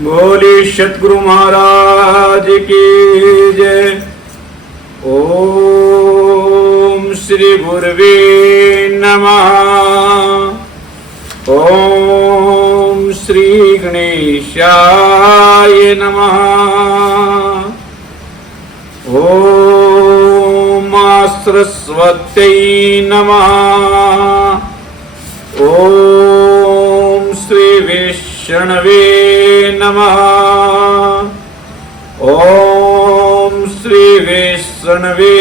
बोले सतगुरु महाराज की जय। ओम श्री गुरुवे नमः। ओम श्री गणेशाय नमः। ओम सरस्वत्यै नमः। ओम श्री विष्णवे नमः। ओम श्री विष्णवे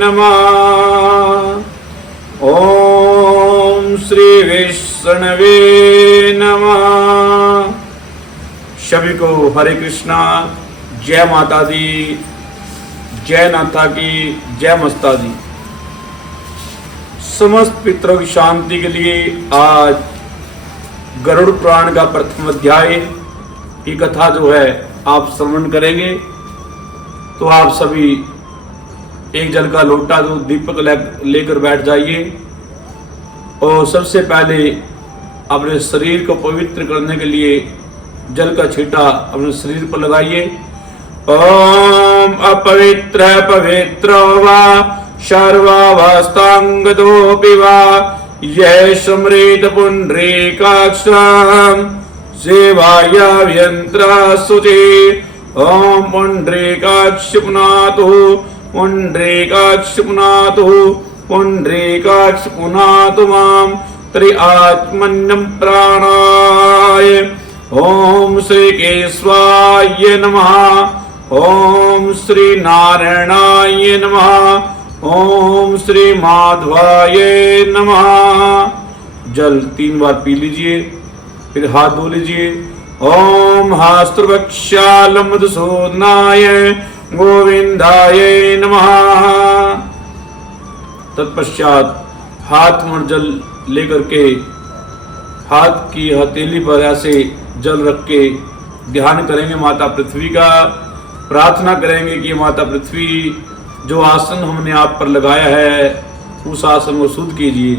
नमः। ओम श्री विष्णवे नमः। सभी को हरे कृष्णा। जय माता दी, जय नाथा की, जय मस्ता दी। समस्त पितरों की शांति के लिए आज गरुड़ पुराण का प्रथम अध्याय की कथा जो है आप श्रवण करेंगे। तो आप सभी एक जल का लोटा जो दीपक लेकर बैठ जाइए और सबसे पहले अपने शरीर को पवित्र करने के लिए जल का छींटा अपने शरीर पर लगाइए। ओम अपवित्र पवित्र वा सर्वावस्थांगतोऽपि वा यह स्मृत पुंडरीकाक्षं सेवाया यंत्र सुचे। ओम पुंडरीकाक्ष पुनातु पुंडरीकाक्ष पुनातु पुंडरीकाक्ष पुनातु मां त्रिआत्मन्यं प्राणाय। ओम श्री केशवाय नमः। ओम श्री नारायणाय नमः। ओम श्री माधवाय नमः। जल 3 बार पी लीजिए, फिर हाथ धो लीजिए। ओम हास्त्रवक्षाल मधुसूदनाय गोविंदाय नमः। तत्पश्चात हाथ में जल लेकर के हाथ की हथेली पर ऐसे जल रख के ध्यान करेंगे माता पृथ्वी का। प्रार्थना करेंगे कि माता पृथ्वी जो आसन हमने आप पर लगाया है उस आसन को शुद्ध कीजिए।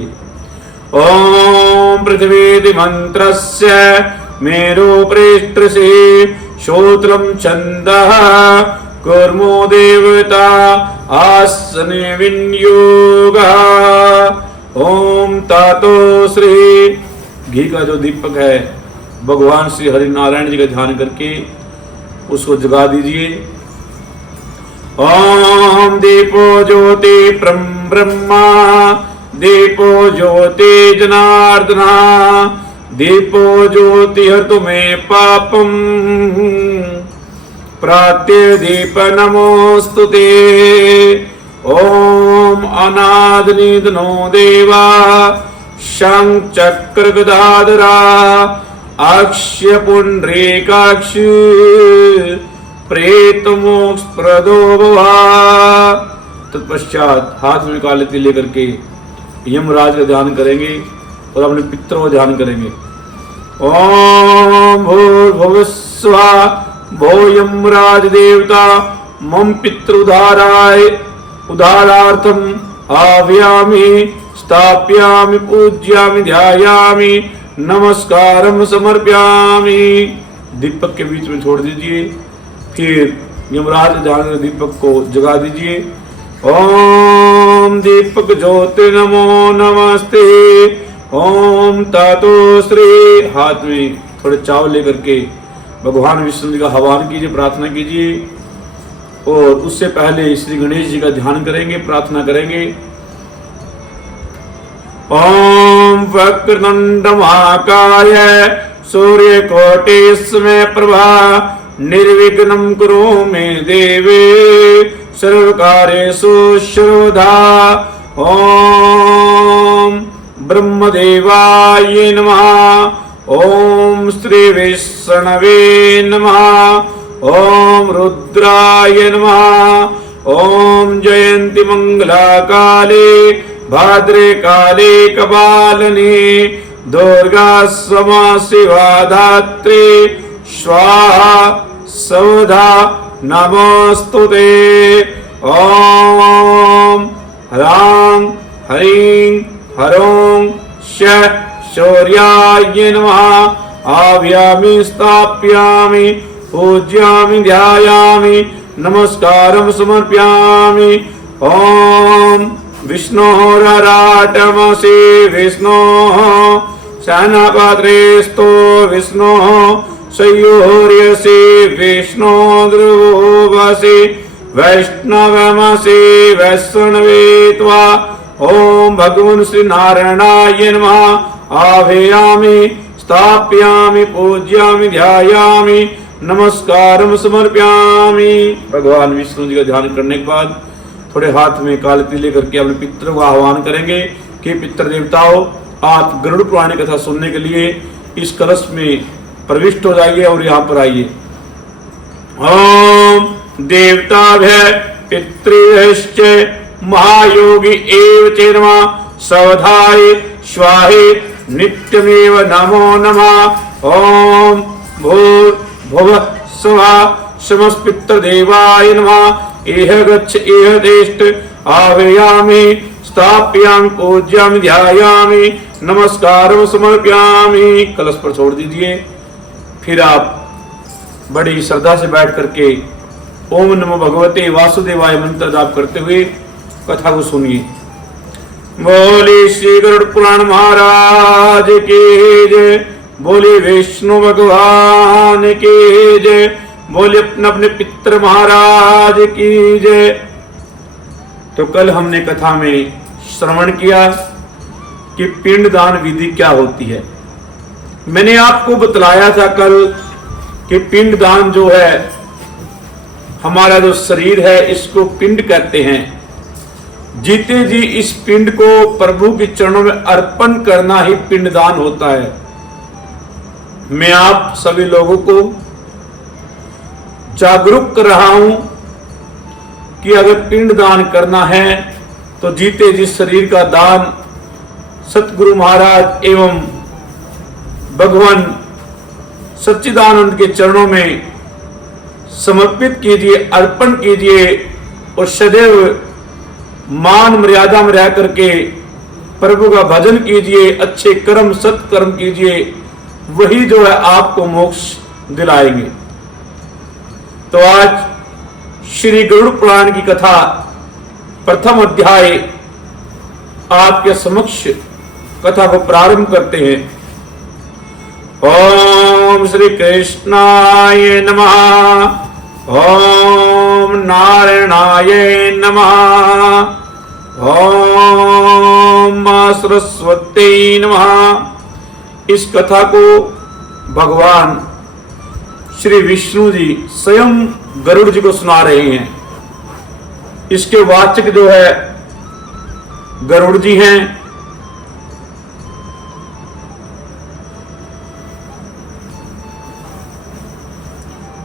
ओम पृथ्वी मंत्रस्य मेरो पृष्ठसे श्रोत्रम छंदः कर्मो देवता आसने विनियोगः। ओम तातो श्री घी का जो दीपक है भगवान श्री हरि नारायण जी का ध्यान करके उसको जगा दीजिए। ओम दीपो ज्योति ब्रह्मा दीपो ज्योति जनार्दना दीपो ज्योति हर्तु मे पापम प्रात्यदीप नमोस्तुते। ओम अनादनिधनो देवा शंख चक्र गदाधरा अक्ष्य पुंडरीकाक्ष प्रेत मोक्ष प्रदो भवा। तत्पश्चात हाथ में काले तिल लेकर के यमराज का ध्यान करेंगे और अपने पितरों का ध्यान करेंगे। ओम भूर्भुवस्सुवः भो यमराज देवता मम पितृउद्धाराय उद्धारार्थम आव्यामि स्थाप्यामि पूज्यामि ध्यायामि नमस्कारम समर्प्यामि। दीपक के बीच में छोड़ दीजिए, फिर यमराज ध्यान दीपक को जगा दीजिए। ओम दीपक ज्योति नमो नमस्ते। ओम तातो श्री हाथ में थोड़े चावल लेकर के भगवान विष्णु जी का हवन कीजिए, प्रार्थना कीजिए। और उससे पहले श्री गणेश जी का ध्यान करेंगे, प्रार्थना करेंगे। ओम वक्रतुंड महाकाय सूर्यकोटि समय प्रभा निर्विघ्नं कुरु मे देवे सर्वकार्येषु सर्वदा। ओम ब्रह्मदेवाय नमः। ओम श्री विष्णवे नमः। ओम रुद्राय नमः। ओम जयंती मंगला काले भाद्रे काले कपालिनी दुर्गा स्वमा शिवा धात्री स्वाहा सौधा नमोस्तुते। ओम ह्रां ह्रीं हरों शौर्याय नमः। आव्यामि स्थाप्यामि पूज्यामि ध्यायामि नमस्कारं समर्पयामि। ओम विष्णोराराटमसि विष्णोः शयनपात्रेस्तो विष्णोः संयोर्यसि विष्णो ध्रुवोऽसि वैष्णवमसि वैष्णवे त्वा। ओम भगवान श्री नारायणाय नमः। आवेयामि स्थाप्यामि पूज्यामि ध्यायामि नमस्कारं समर्पयामि। भगवान विष्णु जी का ध्यान करने के बाद थोड़े हाथ में काल तिले करके अपने पितरों का आह्वान करेंगे कि पितर देवताओं, आप गरुड़ पुराण कथा सुनने के लिए इस कलश में प्रविष्ट हो जाइए और यहाँ पर आइए। ओम देवताभ्य पितृभ्यश्च महायोगी एव च नमः सवधाय स्वाहे नित्यमेव नमो नमः। ओम भूर्भुवः स्वः समस्पितृदेवाय नमः। एह गच्छ एह देष्ट आवेयामि स्थाप्यामि पूज्यामि ध्यायामि नमस्कारं समर्पयामि। कलश पर छोड़ दीजिए। फिर आप बड़ी श्रद्धा से बैठ करके ओम नमो भगवते वासुदेवाय मंत्र जाप करते हुए कथा को सुनिए। बोले श्री गरुड़ पुराण महाराज की जय। बोले विष्णु भगवान की जय। बोले अपने अपने पितृ महाराज की जय। तो कल हमने कथा में श्रवण किया कि पिंडदान विधि क्या होती है। मैंने आपको बतलाया था कल कि पिंडदान जो है, हमारा जो शरीर है इसको पिंड कहते हैं। जीते जी इस पिंड को प्रभु के चरणों में अर्पण करना ही पिंडदान होता है। मैं आप सभी लोगों को जागरूक कर रहा हूं कि अगर पिंड दान करना है तो जीते जी शरीर का दान सतगुरु महाराज एवं भगवान सच्चिदानंद के चरणों में समर्पित कीजिए, अर्पण कीजिए और सदैव मान मर्यादा में रह करके प्रभु का भजन कीजिए, अच्छे कर्म सत्कर्म कीजिए, वही जो है आपको मोक्ष दिलाएंगे। तो आज श्री गरुड़ पुराण की कथा प्रथम अध्याय आपके समक्ष कथा को प्रारंभ करते हैं। ओम श्री कृष्णाय नमः। ओम नारायणाय नमः। ओम सरस्वती नमः। इस कथा को भगवान श्री विष्णु जी स्वयं गरुड़ जी को सुना रहे हैं। इसके वाचक जो है गरुड़ जी हैं।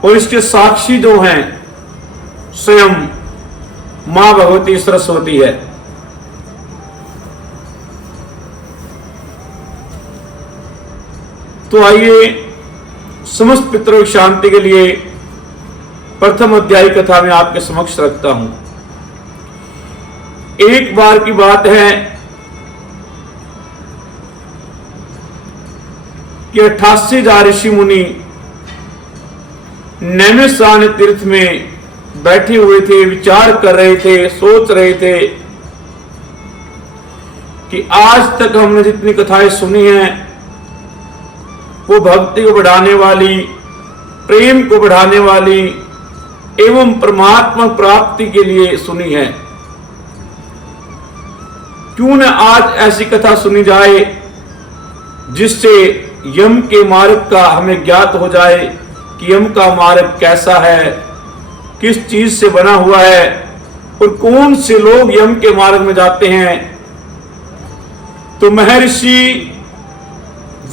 और इसके साक्षी जो हैं स्वयं मां भगवती सरस्वती है। तो आइए समस्त पितरों की शांति के लिए प्रथम अध्याय कथा में आपके समक्ष रखता हूं। एक बार की बात है कि 88,000 ऋषि मुनि नैमिषारण्य तीर्थ में बैठे हुए थे, विचार कर रहे थे, सोच रहे थे कि आज तक हमने जितनी कथाएं सुनी हैं वो भक्ति को बढ़ाने वाली, प्रेम को बढ़ाने वाली एवं परमात्मा प्राप्ति के लिए सुनी है। क्यों न आज ऐसी कथा सुनी जाए जिससे यम के मार्ग का हमें ज्ञात हो जाए कि यम का मार्ग कैसा है, किस चीज से बना हुआ है और कौन से लोग यम के मार्ग में जाते हैं। तो महर्षि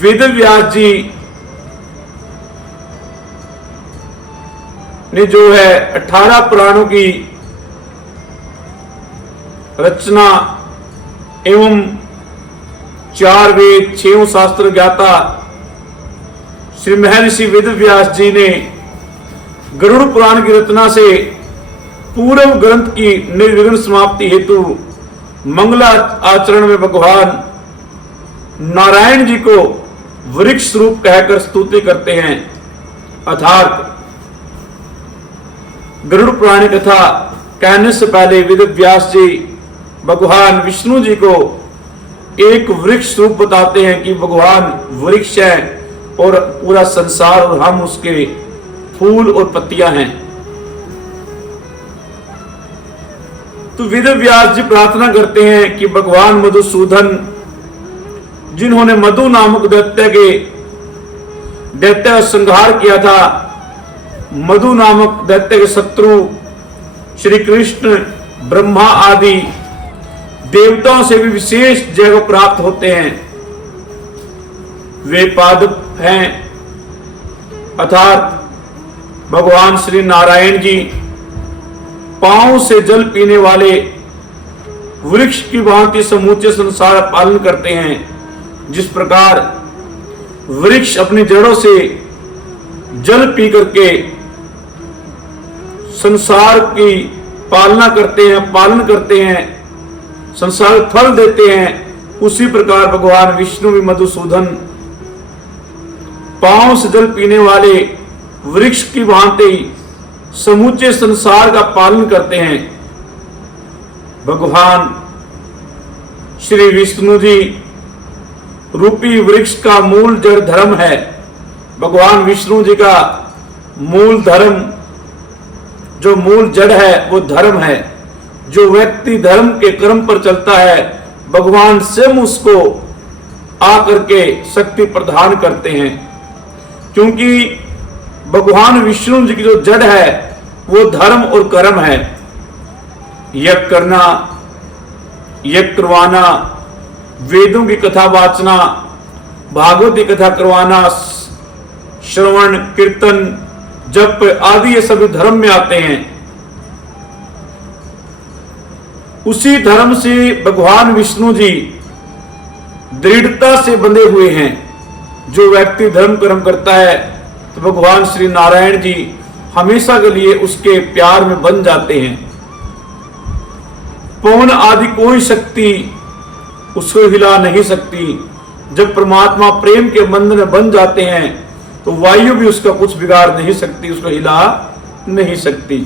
वेदव्यास जी ने जो है 18 पुराणों की रचना एवं 4 वेद 6 शास्त्र ज्ञाता श्री महर्षि वेदव्यास जी ने गरुड़ पुराण की रचना से पूर्व ग्रंथ की निर्विघ्न समाप्ति हेतु मंगला आचरण में भगवान नारायण जी को वृक्ष रूप कहकर स्तुति करते हैं। अर्थात गरुड़ पुराण कथा कहने से पहले वेद व्यास जी भगवान विष्णु जी को एक वृक्ष रूप बताते हैं कि भगवान वृक्ष है और पूरा संसार और हम उसके फूल और पत्तियां हैं। तो वेद व्यास जी प्रार्थना करते हैं कि भगवान मधुसूदन, जिन्होंने मधु नामक दैत्य का संहार किया था, मधु नामक दैत्य के शत्रु श्री कृष्ण, ब्रह्मा आदि देवताओं से भी विशेष जय को प्राप्त होते हैं, वे पादप हैं। अर्थात भगवान श्री नारायण जी पांव से जल पीने वाले वृक्ष की भांति समूचे संसार पालन करते हैं। जिस प्रकार वृक्ष अपनी जड़ों से जल पी करके संसार की पालन करते हैं, संसार फल देते हैं, उसी प्रकार भगवान विष्णु भी मधुसूदन पांव से जल पीने वाले वृक्ष की भांति समूचे संसार का पालन करते हैं। भगवान श्री विष्णु जी रूपी वृक्ष का मूल जड़ धर्म है। भगवान विष्णु जी का मूल धर्म, जो मूल जड़ है वो धर्म है। जो व्यक्ति धर्म के कर्म पर चलता है, भगवान स्वयं उसको आकर के शक्ति प्रदान करते हैं, क्योंकि भगवान विष्णु जी की जो जड़ है वो धर्म और कर्म है। यज्ञ करना, यज्ञ करवाना, वेदों की कथा वाचना, भागवत की कथा करवाना, श्रवण कीर्तन जप आदि ये सभी धर्म में आते हैं। उसी धर्म से भगवान विष्णु जी दृढ़ता से बंधे हुए हैं। जो व्यक्ति धर्म कर्म करता है तो भगवान श्री नारायण जी हमेशा के लिए उसके प्यार में बन जाते हैं। पवन आदि कोई शक्ति उसको हिला नहीं सकती। जब परमात्मा प्रेम के बंधन में बन जाते हैं तो वायु भी उसका कुछ बिगाड़ नहीं सकती, उसको हिला नहीं सकती।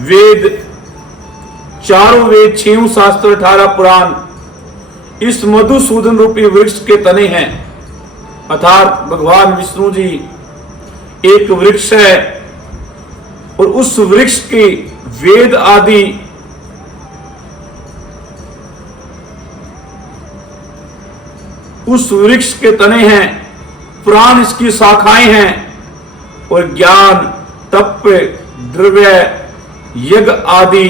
वेद, चारों वेद, 6 शास्त्र, 18 पुराण इस मधुसूदन रूपी वृक्ष के तने हैं। अर्थात भगवान विष्णु जी एक वृक्ष है और उस वृक्ष की वेद आदि उस वृक्ष के तने हैं, पुराण इसकी शाखाएं हैं और ज्ञान, तप, द्रव्य, यज्ञ आदि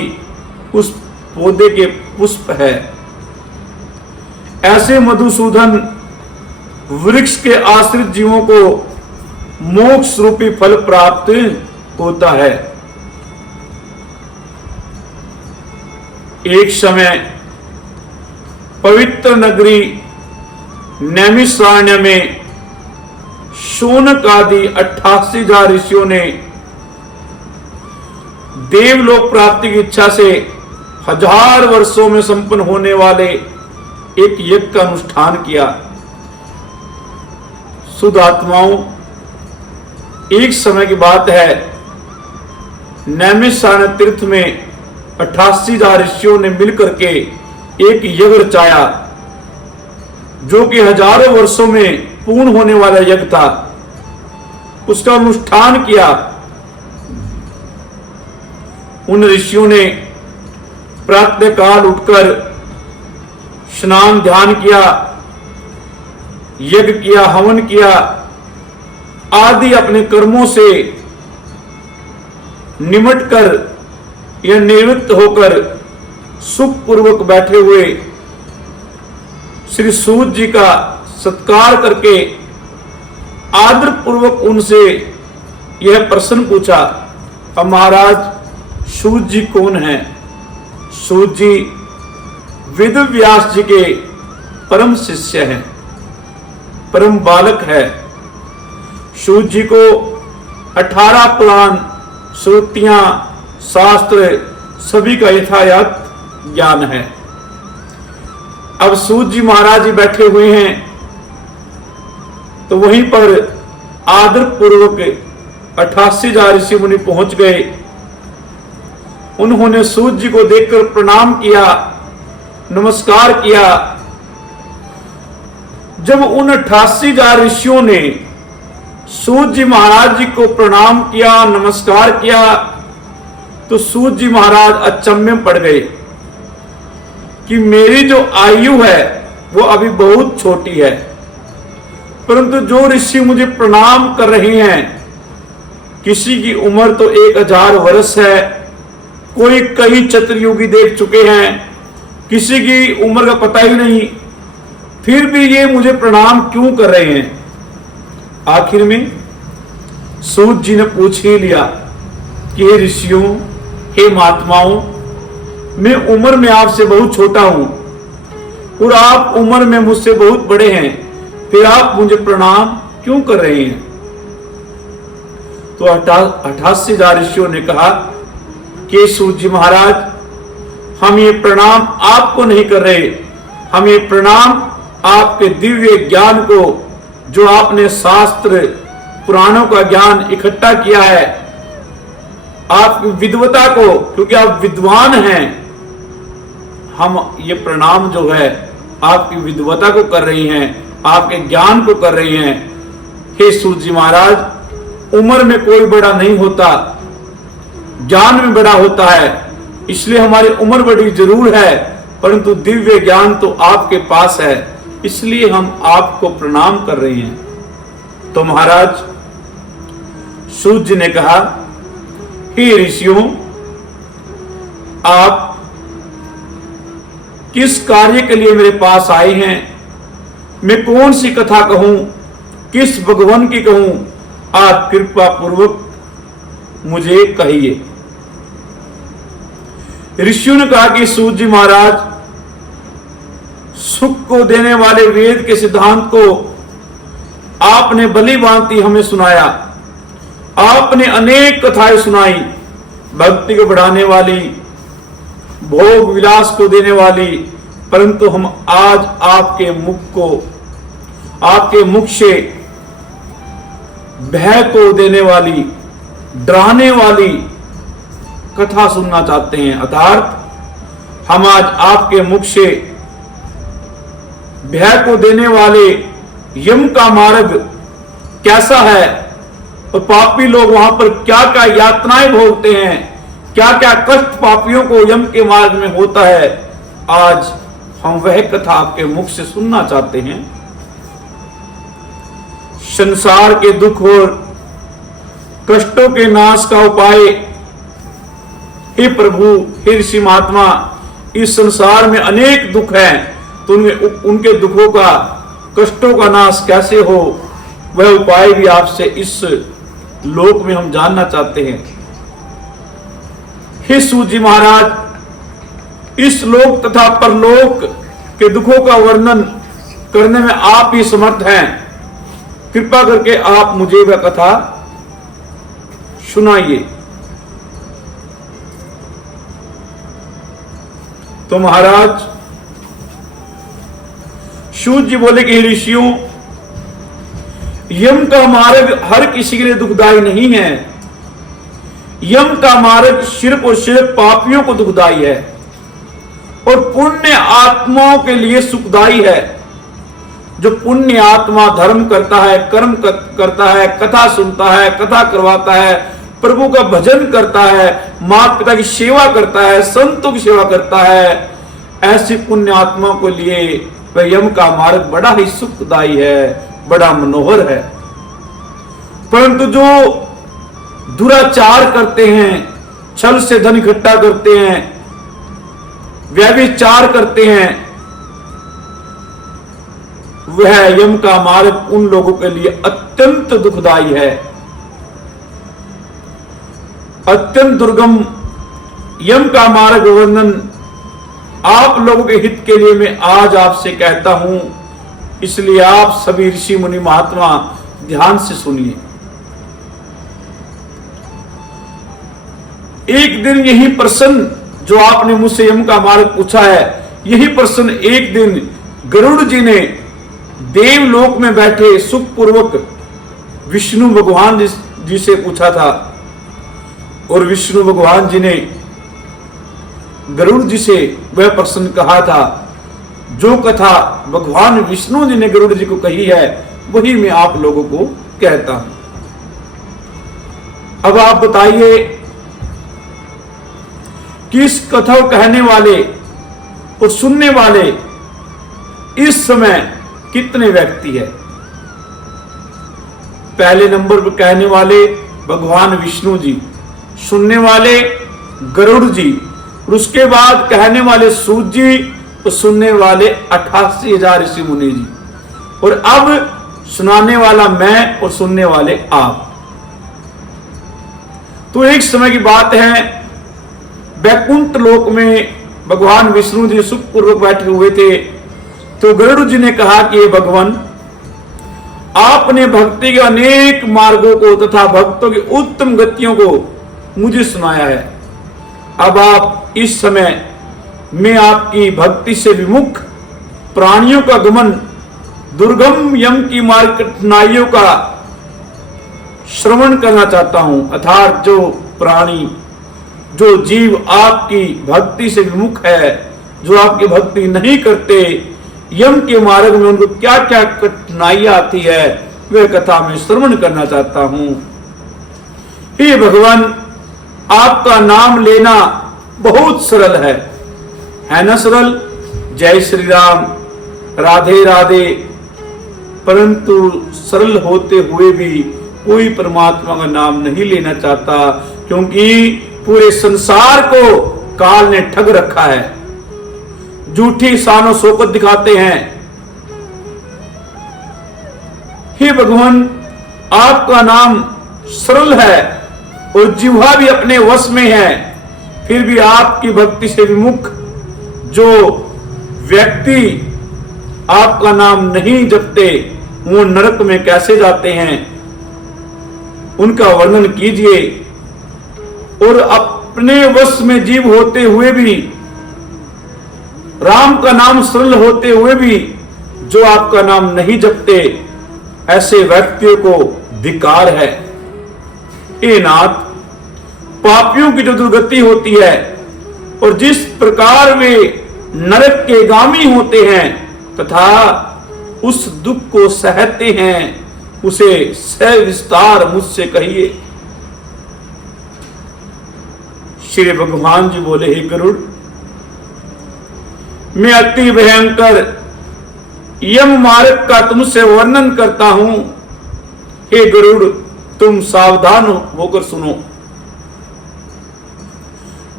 उस पौधे के पुष्प है। ऐसे मधुसूदन वृक्ष के आश्रित जीवों को मोक्ष रूपी फल प्राप्त होता है। एक समय पवित्र नगरी नैमिषारण्य में शौनक आदि 88,000 ऋषियों ने देवलोक प्राप्ति की इच्छा से 1000 वर्षों में संपन्न होने वाले एक यज्ञ का अनुष्ठान किया। शुद्ध आत्माओं, एक समय की बात है, नैमिषारण्य तीर्थ में 88,000 ऋषियों ने मिलकर के एक यज्ञ रचाया, जो कि हजारों वर्षों में पूर्ण होने वाला यज्ञ था। उसका अनुष्ठान किया। उन ऋषियों ने प्रातः काल उठकर स्नान ध्यान किया, यज्ञ किया, हवन किया आदि अपने कर्मों से निमटकर या निवृत्त होकर सुखपूर्वक बैठे हुए श्री सूत जी का सत्कार करके आदर पूर्वक उनसे यह प्रश्न पूछा, अब महाराज सूत जी कौन है? सूत जी वेद व्यास जी के परम शिष्य हैं, परम बालक है। सूत जी को 18 पुराण, श्रुतियां, शास्त्र सभी का यथायथ ज्ञान है। अब सूत जी महाराज जी बैठे हुए हैं, तो वहीं पर आदर पूर्वक 88,000 ऋषि मुनि पहुंच गए। उन्होंने सूत जी को देखकर प्रणाम किया, नमस्कार किया। जब उन 88,000 ऋषियों ने सूत जी महाराज जी को प्रणाम किया, नमस्कार किया, तो सूत जी महाराज अचंभे में पड़ गए कि मेरी जो आयु है वो अभी बहुत छोटी है, परंतु जो ऋषि मुझे प्रणाम कर रहे हैं, किसी की उम्र तो 1000 वर्ष है, कोई कई चतुर्युगी देख चुके हैं, किसी की उम्र का पता ही नहीं, फिर भी ये मुझे प्रणाम क्यों कर रहे हैं। आखिर में सूत जी ने पूछ ही लिया कि हे ऋषियों, हे महात्माओं, मैं उम्र में आपसे बहुत छोटा हूं और आप उम्र में मुझसे बहुत बड़े हैं, फिर आप मुझे प्रणाम क्यों कर रहे हैं। तो 88,000 ऋषियों ने कहा कि सूत जी महाराज, हम ये प्रणाम आपको नहीं कर रहे, हम ये प्रणाम आपके दिव्य ज्ञान को, जो आपने शास्त्र पुराणों का ज्ञान इकट्ठा किया है, आपकी विद्वता को, क्योंकि आप विद्वान हैं, हम ये प्रणाम जो है आपकी विद्वता को कर रही हैं, आपके ज्ञान को कर रही हैं। हे सूत जी महाराज, उम्र में कोई बड़ा नहीं होता, ज्ञान में बड़ा होता है, इसलिए हमारी उम्र बड़ी जरूर है, परंतु दिव्य ज्ञान तो आपके पास है, इसलिए हम आपको प्रणाम कर रहे हैं। तो महाराज सूत जी ने कहा, हे ऋषियों, आप किस कार्य के लिए मेरे पास आए हैं? मैं कौन सी कथा कहूं, किस भगवान की कहूं? आप कृपा पूर्वक मुझे कहिए। ऋषियों ने कहा कि सूत जी महाराज, सुख को देने वाले वेद के सिद्धांत को आपने भली भांति हमें सुनाया, आपने अनेक कथाएं सुनाई, भक्ति को बढ़ाने वाली, भोग विलास को देने वाली, परंतु हम आज आपके मुख से भय को देने वाली, डराने वाली कथा सुनना चाहते हैं। अर्थात हम आज आपके मुख से भय को देने वाले यम का मार्ग कैसा है, और पापी लोग वहां पर क्या क्या यातनाएं भोगते हैं, क्या क्या कष्ट पापियों को यम के मार्ग में होता है, आज हम वह कथा आपके मुख से सुनना चाहते हैं। संसार के दुख और कष्टों के नाश का उपाय, हे प्रभु, हे ऋषि महात्मा, इस संसार में अनेक दुख हैं, तो उनके दुखों का, कष्टों का नाश कैसे हो, वह उपाय भी आपसे इस लोक में हम जानना चाहते हैं। हे सूत जी महाराज, इस लोक तथा परलोक के दुखों का वर्णन करने में आप ही समर्थ हैं, कृपा करके आप मुझे वह कथा सुनाइए। तो महाराज सूत जी बोले कि ऋषियों, यम का मार्ग हर किसी के लिए दुखदाई नहीं है। यम का मार्ग सिर्फ और सिर्फ पापियों को दुखदाई है और पुण्य आत्माओं के लिए सुखदाई है। जो पुण्य आत्मा धर्म करता है, कर्म करता है, कथा सुनता है, कथा करवाता है, प्रभु का भजन करता है, माता पिता की सेवा करता है, संतों की सेवा करता है, ऐसी पुण्य आत्मा को लिए वह यम का मार्ग बड़ा ही सुखदायी है, बड़ा मनोहर है। परंतु जो दुराचार करते हैं, छल से धन इकट्ठा करते हैं, व्यभिचार करते हैं, वह यम का मार्ग उन लोगों के लिए अत्यंत दुखदायी है, अत्यंत दुर्गम। यम का मार्ग वर्णन आप लोगों के हित के लिए मैं आज आपसे कहता हूं, इसलिए आप सभी ऋषि मुनि महात्मा ध्यान से सुनिए। एक दिन यही प्रश्न जो आपने मुझसे यम का मार्ग पूछा है, यही प्रश्न एक दिन गरुड़ जी ने देवलोक में बैठे सुखपूर्वक विष्णु भगवान जी से पूछा था। और विष्णु भगवान जी ने गरुड़ जी से वह प्रश्न कहा था। जो कथा भगवान विष्णु जी ने गरुड़ जी को कही है वही मैं आप लोगों को कहता हूं। अब आप बताइए कि इस कथा को कहने वाले और सुनने वाले इस समय कितने व्यक्ति है? पहले नंबर पर कहने वाले भगवान विष्णु जी, सुनने वाले गरुड़ जी, और उसके बाद कहने वाले सूत जी, तो सुनने वाले 88,000 ऋषि मुनि जी, और अब सुनाने वाला मैं और सुनने वाले आप। तो एक समय की बात है, वैकुंठ लोक में भगवान विष्णु जी सुखपूर्वक बैठे हुए थे। तो गरुड़ जी ने कहा कि हे भगवान, आपने भक्ति के अनेक मार्गों को तथा भक्तों की उत्तम गतियों को मुझे सुनाया है। अब आप इस समय मैं आपकी भक्ति से विमुख प्राणियों का गमन, दुर्गम यम की मार्ग कठिनाइयों का श्रवण करना चाहता हूं। अर्थात जो प्राणी, जो जीव आपकी भक्ति से विमुख है, जो आपकी भक्ति नहीं करते, यम के मार्ग में उनको क्या क्या कठिनाइयां आती है, वह कथा मैं श्रवण करना चाहता हूं। हे भगवान, आपका नाम लेना बहुत सरल है ना सरल? जय श्री राम, राधे राधे। परंतु सरल होते हुए भी कोई परमात्मा का नाम नहीं लेना चाहता, क्योंकि पूरे संसार को काल ने ठग रखा है। झूठी शानो शौकत दिखाते हैं। हे भगवान, आपका नाम सरल है और जिह्वा भी अपने वश में है, फिर भी आपकी भक्ति से विमुख जो व्यक्ति आपका नाम नहीं जपते, वो नरक में कैसे जाते हैं, उनका वर्णन कीजिए। और अपने वश में जीव होते हुए भी, राम का नाम सरल होते हुए भी जो आपका नाम नहीं जपते, ऐसे व्यक्तियों को धिक्कार है। ए नाथ, पापियों की जो दुर्गति होती है और जिस प्रकार वे नरक के गामी होते हैं तथा उस दुख को सहते हैं, उसे सविस्तार मुझसे कहिए। श्री भगवान जी बोले, हे गरुड़, मैं अति भयंकर यम मार्ग का तुमसे वर्णन करता हूं। हे गरुड़, तुम सावधान होकर सुनो।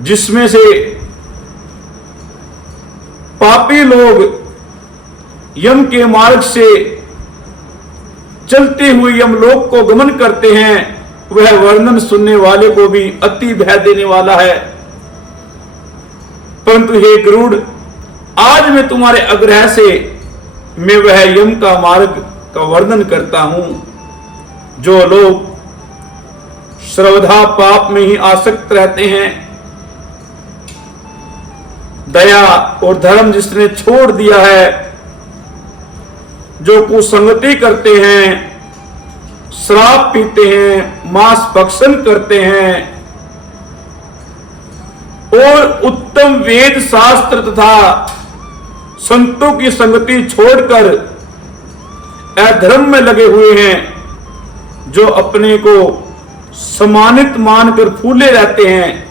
जिसमें से पापी लोग यम के मार्ग से चलते हुए यमलोक को गमन करते हैं, वह वर्णन सुनने वाले को भी अति भय देने वाला है। परंतु हे गरुड़, आज मैं तुम्हारे आग्रह से मैं वह यम का मार्ग का वर्णन करता हूं। जो लोग सर्वदा पाप में ही आसक्त रहते हैं, दया और धर्म जिसने छोड़ दिया है, जो कुसंगति करते हैं, शराब पीते हैं, मांस भक्षण करते हैं और उत्तम वेद शास्त्र तथा संतों की संगति छोड़कर अधर्म में लगे हुए हैं, जो अपने को सम्मानित मानकर फूले रहते हैं,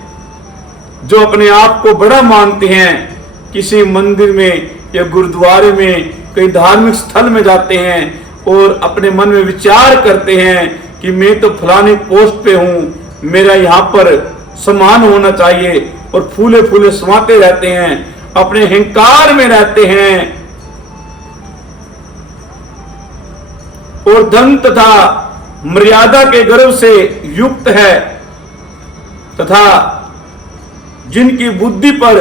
जो अपने आप को बड़ा मानते हैं, किसी मंदिर में या गुरुद्वारे में, कई धार्मिक स्थल में जाते हैं और अपने मन में विचार करते हैं कि मैं तो फलानी पोस्ट पे हूं, मेरा यहां पर सम्मान होना चाहिए, और फूले फूले समाते रहते हैं, अपने अहंकार में रहते हैं और धन तथा मर्यादा के गर्व से युक्त है, तथा जिनकी बुद्धि पर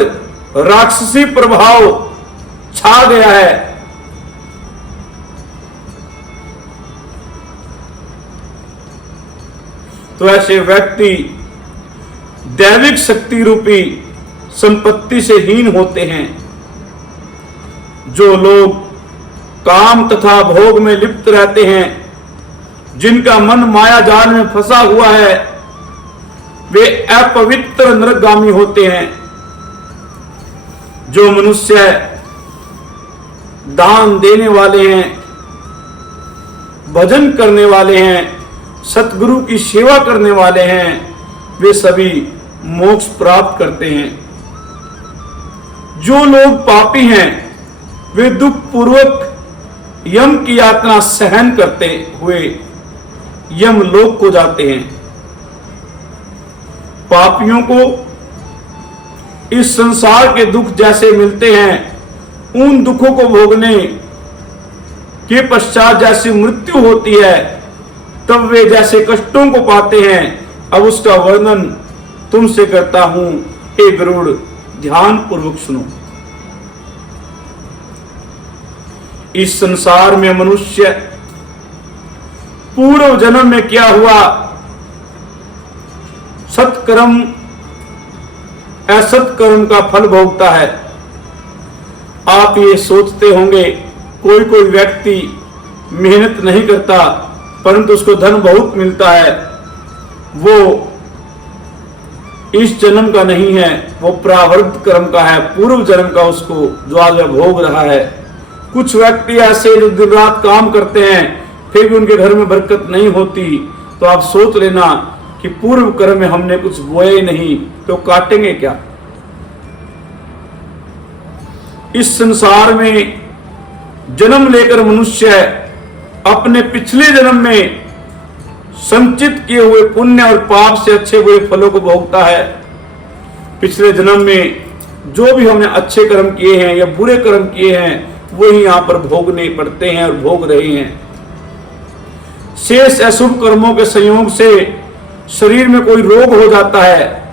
राक्षसी प्रभाव छा गया है, तो ऐसे व्यक्ति दैविक शक्ति रूपी संपत्ति से हीन होते हैं। जो लोग काम तथा भोग में लिप्त रहते हैं, जिनका मन माया जाल में फंसा हुआ है, वे अपवित्र नरकगामी होते हैं। जो मनुष्य दान देने वाले हैं, भजन करने वाले हैं, सतगुरु की सेवा करने वाले हैं, वे सभी मोक्ष प्राप्त करते हैं। जो लोग पापी हैं, वे दुख पूर्वक यम की यातना सहन करते हुए यम लोक को जाते हैं। पापियों को इस संसार के दुख जैसे मिलते हैं, उन दुखों को भोगने के पश्चात जैसी मृत्यु होती है, तब वे जैसे कष्टों को पाते हैं, अब उसका वर्णन तुमसे करता हूं। हे गरुड़, ध्यान पूर्वक सुनो। इस संसार में मनुष्य पूर्व जन्म में क्या हुआ, सत्कर्म असत्कर्म का फल भोगता है। आप ये सोचते होंगे कोई कोई व्यक्ति मेहनत नहीं करता परंतु उसको धन बहुत मिलता है, वो इस जन्म का नहीं है, वो प्रारब्ध कर्म का है, पूर्व जन्म का उसको जो आज भोग रहा है। कुछ व्यक्ति ऐसे जो दिन रात काम करते हैं फिर भी उनके घर में बरकत नहीं होती, तो आप सोच लेना कि पूर्व कर्म में हमने कुछ बोया ही नहीं, तो काटेंगे क्या। इस संसार में जन्म लेकर मनुष्य अपने पिछले जन्म में संचित किए हुए पुण्य और पाप से अच्छे बुरे फलों को भोगता है। पिछले जन्म में जो भी हमने अच्छे कर्म किए हैं या बुरे कर्म किए हैं, वही यहां पर भोगने पड़ते हैं और भोग रहे हैं। शेष अशुभ कर्मों के संयोग से शरीर में कोई रोग हो जाता है,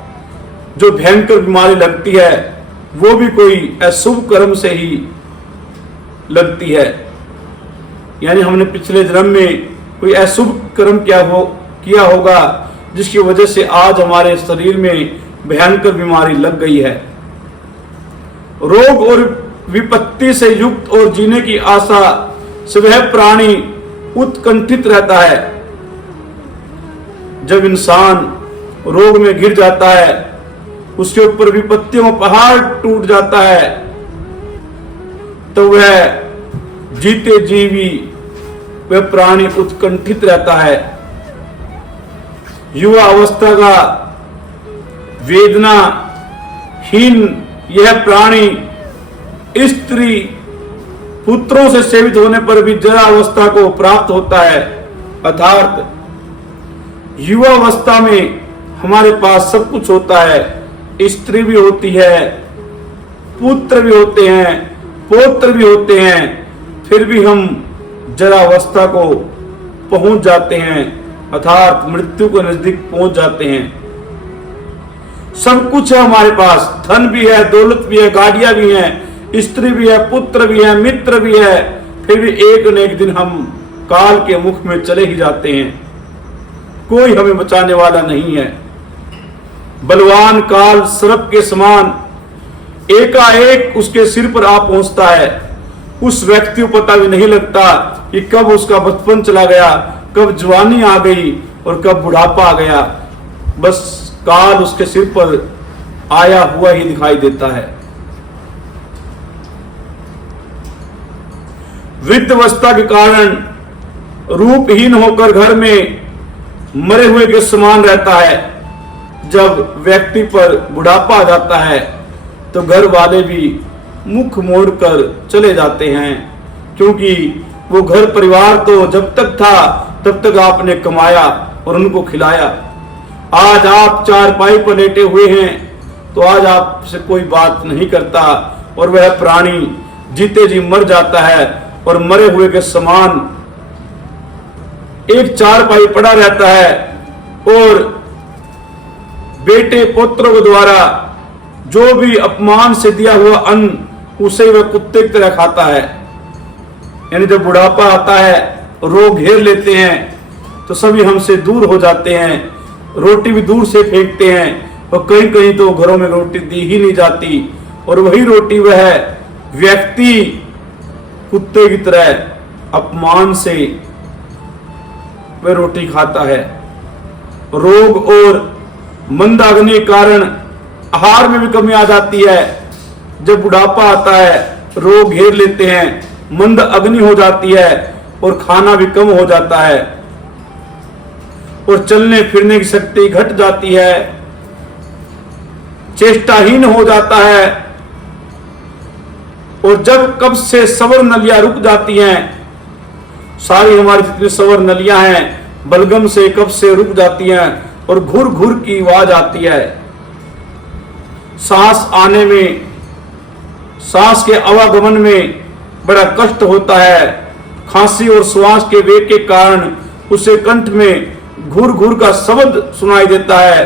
जो भयंकर बीमारी लगती है, वो भी कोई अशुभ कर्म से ही लगती है। यानी हमने पिछले जन्म में कोई अशुभ कर्म किया होगा, जिसकी वजह से आज हमारे शरीर में भयंकर बीमारी लग गई है। रोग और विपत्ति से युक्त और जीने की आशा से वह प्राणी उत्कंठित रहता है। जब इंसान रोग में गिर जाता है, उसके ऊपर विपत्तियों का पहाड़ टूट जाता है, तो वह जीते जीवी वह प्राणी उत्कंठित रहता है। युवा अवस्था का वेदनाहीन यह प्राणी स्त्री पुत्रों से सेवित होने पर भी जरा अवस्था को प्राप्त होता है। अर्थात युवा अवस्था में हमारे पास सब कुछ होता है, स्त्री भी होती है, पुत्र भी होते हैं, पौत्र भी होते हैं, फिर भी हम जरा अवस्था को पहुंच जाते हैं, अर्थात मृत्यु को नजदीक पहुंच जाते हैं। सब कुछ है हमारे पास, धन भी है, दौलत भी है, गाड़ियां भी हैं, स्त्री भी है, पुत्र भी है, मित्र भी है, फिर भी एक न एक दिन हम काल के मुख में चले ही जाते हैं। कोई हमें बचाने वाला नहीं है। बलवान काल सर्प के समान एकाएक उसके सिर पर आ पहुंचता है। उस व्यक्ति को पता भी नहीं लगता कि कब उसका बचपन चला गया, कब जवानी आ गई और कब बुढ़ापा आ गया। बस काल उसके सिर पर आया हुआ ही दिखाई देता है। वृद्धावस्था के कारण रूपहीन होकर घर में मरे हुए के समान रहता है। जब व्यक्ति पर बुढ़ापा आ जाता है तो घर वाले भी मुख मोड़कर चले जाते हैं, क्योंकि वो घर परिवार तो जब तक था तब तक आपने कमाया और उनको खिलाया। आज आप चारपाई पर लेटे हुए हैं तो आज आपसे कोई बात नहीं करता और वह प्राणी जीते जी मर जाता है और मरे हुए के समान एक चारपाई पड़ा रहता है और बेटे पुत्रों के द्वारा जो भी अपमान से दिया हुआ अन्न उसे वह कुत्ते की तरह खाता है। यानी जब बुढ़ापा आता है, रोग घेर लेते हैं तो सभी हमसे दूर हो जाते हैं, रोटी भी दूर से फेंकते हैं और कहीं कहीं तो घरों में रोटी दी ही नहीं जाती और वही रोटी वह व्यक्ति कुत्ते की तरह अपमान से वह रोटी खाता है। रोग और मंदाग्नि के कारण आहार में भी कमी आ जाती है। जब बुढ़ापा आता है, रोग घेर लेते हैं, मंद अग्नि हो जाती है और खाना भी कम हो जाता है और चलने फिरने की शक्ति घट जाती है, चेष्टाहीन हो जाता है। और जब कब से सवर नलियां रुक जाती हैं, सारी हमारी जितनी सवर नलियां हैं बलगम से कब से रुक जाती हैं और घुर घुर की आवाज आती है। सांस आने में, सांस के आवागमन में बड़ा कष्ट होता है। खांसी और श्वास के वेग के कारण उसे कंठ में घुर घुर का शब्द सुनाई देता है।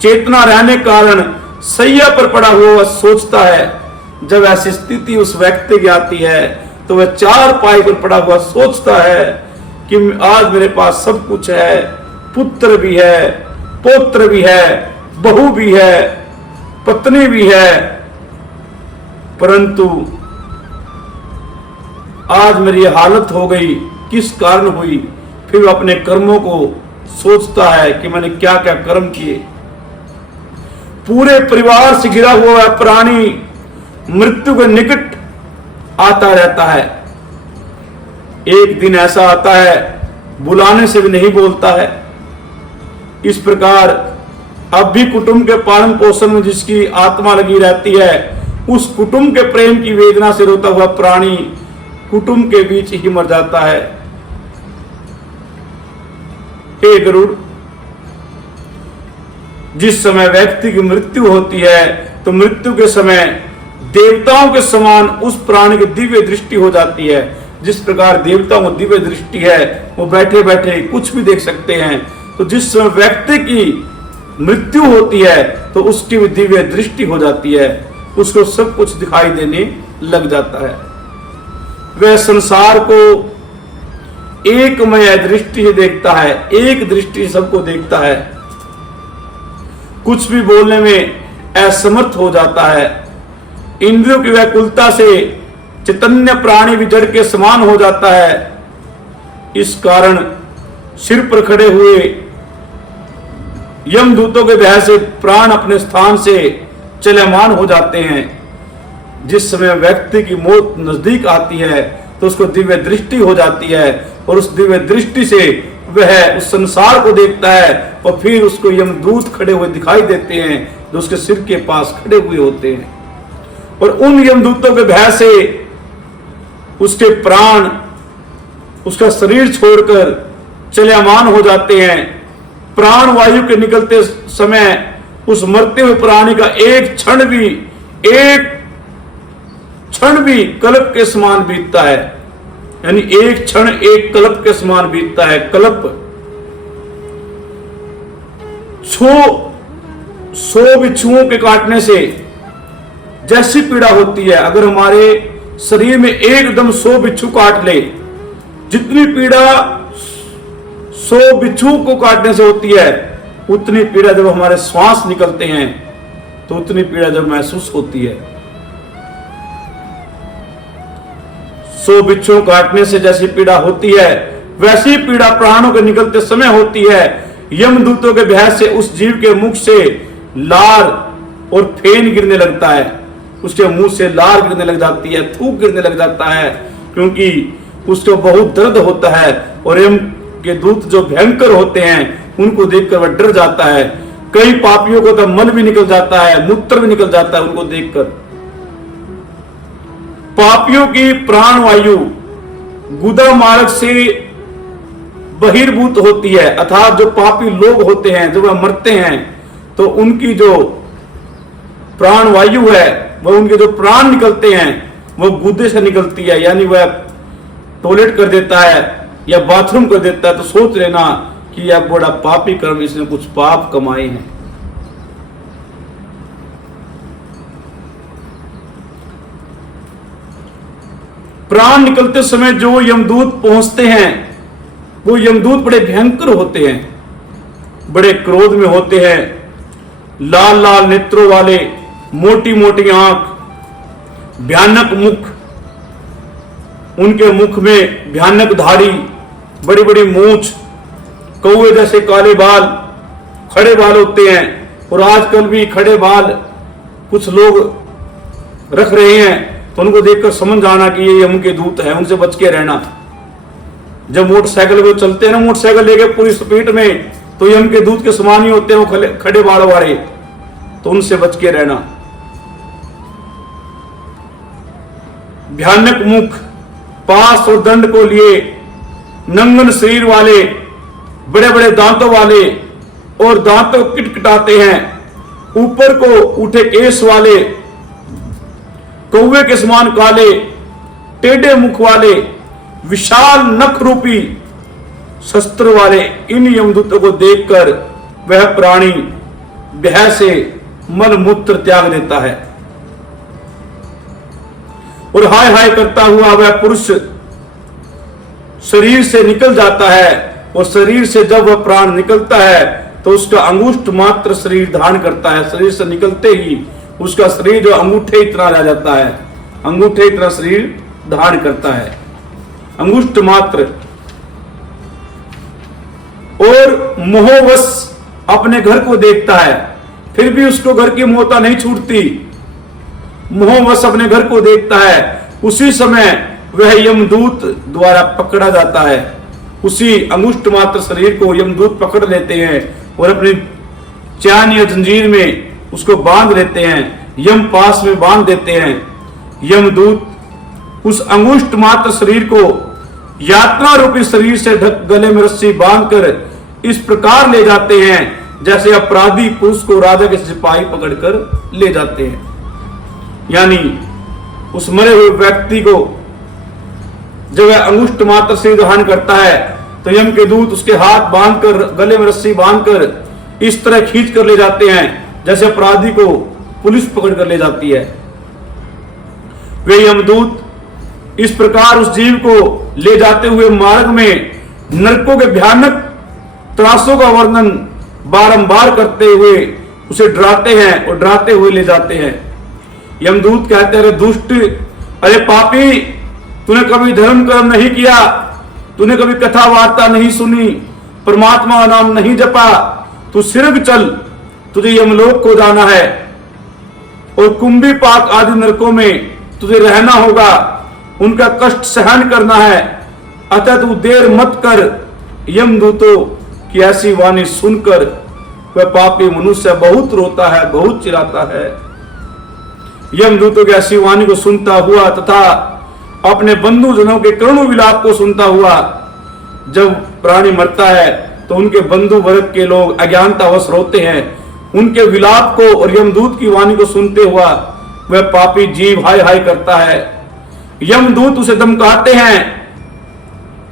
चेतना रहने कारण सैया पर पड़ा हुआ सोचता है। जब ऐसी स्थिति उस व्यक्ति की आती है तो वह चार पाई पर पड़ा हुआ सोचता है कि आज मेरे पास सब कुछ है, पुत्र भी है, पौत्र भी है, बहू भी है, पत्नी भी है, परंतु आज मेरी हालत हो गई, किस कारण हुई। फिर वह अपने कर्मों को सोचता है कि मैंने क्या क्या कर्म किए। पूरे परिवार से घिरा हुआ प्राणी मृत्यु के निकट आता रहता है। एक दिन ऐसा आता है बुलाने से भी नहीं बोलता है। इस प्रकार अब भी कुटुंब के पालन पोषण में जिसकी आत्मा लगी रहती है, उस कुटुंब के प्रेम की वेदना से रोता हुआ प्राणी कुटुंब के बीच ही मर जाता है। हे गरुड़, जिस समय व्यक्ति की मृत्यु होती है तो मृत्यु के समय देवताओं के समान उस प्राणी की दिव्य दृष्टि हो जाती है। जिस प्रकार देवताओं को दिव्य दृष्टि है, वो बैठे बैठे कुछ भी देख सकते हैं, तो जिस समय व्यक्ति की मृत्यु होती है तो उसकी भी दिव्य दृष्टि हो जाती है, उसको सब कुछ दिखाई देने लग जाता है। वह संसार को एकमय दृष्टि से देखता है, एक दृष्टि से सबको देखता है। कुछ भी बोलने में असमर्थ हो जाता है। इंद्रियों की व्याकुलता से चैतन्य प्राणी भी जड़ के समान हो जाता है। इस कारण सिर पर खड़े हुए यमदूतों के भय से प्राण अपने स्थान से चलमान हो जाते हैं। जिस समय व्यक्ति की मौत नजदीक आती है तो उसको दिव्य दृष्टि हो जाती है और उस दिव्य दृष्टि से वह उस संसार को देखता है और फिर उसको यमदूत खड़े हुए दिखाई देते हैं जो उसके सिर के पास खड़े हुए होते हैं। और उन यमदूतों के भय से उसके प्राण उसका शरीर छोड़कर चलमान हो जाते हैं। प्राण वायु के निकलते समय उस मरते हुए प्राणी का एक क्षण भी कल्प के समान बीतता है। यानी एक क्षण एक कल्प के समान बीतता है। कल्प 100 बिच्छुओं के काटने से जैसी पीड़ा होती है, अगर हमारे शरीर में एकदम 100 बिच्छू काट ले, जितनी पीड़ा 100 बिच्छू को काटने से होती है, उतनी पीड़ा जब हमारे श्वास निकलते हैं तो उतनी पीड़ा जब महसूस होती है। 100 बिच्छू काटने से जैसी पीड़ा होती है, वैसी पीड़ा प्राणों के निकलते समय होती है। यमदूतों के भय से उस जीव के मुख से लार और फेन गिरने लगता है, उसके मुंह से लार गिरने लग जाती है, थूक गिरने लग जाता है, क्योंकि उसको बहुत दर्द होता है। और यम के दूत जो भयंकर होते हैं उनको देखकर वह डर जाता है। कई पापियों को तो मन भी निकल जाता है, मूत्र भी निकल जाता है उनको देखकर। पापियों की प्राण वायु गुदा मार्ग से बहिर्भूत होती है, अर्थात जो पापी लोग होते हैं जब वह मरते हैं तो उनकी जो प्राण वायु है, वह उनके जो प्राण निकलते हैं वो गुदे से निकलती है। यानी वह टॉयलेट कर देता है या बाथरूम कर देता है तो सोच लेना कि यह बड़ा पापी कर्म, इसने कुछ पाप कमाए हैं। प्राण निकलते समय जो यमदूत पहुंचते हैं वो यमदूत बड़े भयंकर होते हैं, बड़े क्रोध में होते हैं, लाल लाल नेत्रों वाले, मोटी मोटी आंख, भयानक मुख, उनके मुख में भयानक धाड़ी, बड़ी बड़ी मूंछ, कौवे जैसे काले बाल, खड़े बाल होते हैं। और आजकल भी खड़े बाल कुछ लोग रख रहे हैं, तो उनको देखकर समझ आना कि ये यम के दूत है, उनसे बच के रहना। जब मोटरसाइकिल पे चलते हैं ना, मोटरसाइकिल लेके पूरी स्पीड में, तो यम के दूत के समान ही होते हैं वो खड़े बाल वाले, तो उनसे बच के रहना। भयानक मुख, पास और दंड को लिए, नंगन शरीर वाले, बड़े बड़े दांतों वाले, और दांतों किटकिटाते हैं, ऊपर को उठे केस वाले, कौवे के समान काले, टेढ़े मुख वाले, विशाल नख रूपी शस्त्र वाले। इन यमदूतों को देखकर वह प्राणी भय से मल मूत्र त्याग देता है और हाय हाय करता हुआ वह पुरुष शरीर से निकल जाता है। और शरीर से जब वह प्राण निकलता है तो उसका अंगुष्ठ मात्र शरीर धारण करता है। शरीर से निकलते ही उसका शरीर जो अंगूठे इतना रह जाता है, अंगूठे इतना शरीर धारण करता है, अंगुष्ठ मात्र। और मोहवश अपने घर को देखता है, फिर भी उसको घर की मोहता नहीं छूटती। मोहवश अपने घर को देखता है, उसी समय वह यमदूत द्वारा पकड़ा जाता है। उसी अंगुष्ठ मात्र शरीर को यमदूत पकड़ लेते हैं और अपनी चैन या जंजीर में उसको बांध लेते हैं, यम पास में बांध देते हैं। यमदूत उस अंगुष्ठ मात्र शरीर को यातना रूपी शरीर से ढक गले में रस्सी बांधकर इस प्रकार ले जाते हैं जैसे अपराधी पुरुष को राजा के सिपाही पकड़कर ले जाते हैं। यानी उस मरे हुए व्यक्ति को जब वह अंगुष्ठ मात्र से धारण करता है तो यम के दूत उसके हाथ बांधकर, गले में रस्सी बांधकर इस तरह खींच कर ले जाते हैं जैसे अपराधी को पुलिस पकड़ कर ले जाती है। वे यमदूत इस प्रकार उस जीव को ले जाते हुए मार्ग में नरकों के भयानक त्रासों का वर्णन बारंबार करते हुए उसे डराते हैं और डराते हुए ले जाते हैं। यमदूत कहते हैं, अरे दुष्ट, अरे पापी, तूने कभी धर्म कर्म नहीं किया, तूने कभी कथा वार्ता नहीं सुनी, परमात्मा का नाम नहीं जपा, तू सिर्फ चल, तुझे यमलोक को जाना है और कुंभी पाक आदि नरकों में तुझे रहना होगा, उनका कष्ट सहन करना है, अतः तू देर मत कर। यमदूतों की ऐसी वाणी सुनकर वह पापी मनुष्य बहुत रोता है, बहुत चिल्लाता है। यमदूतों की ऐसी वाणी को सुनता हुआ तथा अपने बंधुजनों के करुण विलाप को सुनता हुआ जब प्राणी मरता है तो उनके बंधु वर्ग के लोग अज्ञानतावश रोते हैं। उनके विलाप को और यमदूत की वाणी को सुनते हुआ वह पापी जीव हाय हाय करता है। यमदूत उसे धमकाते हैं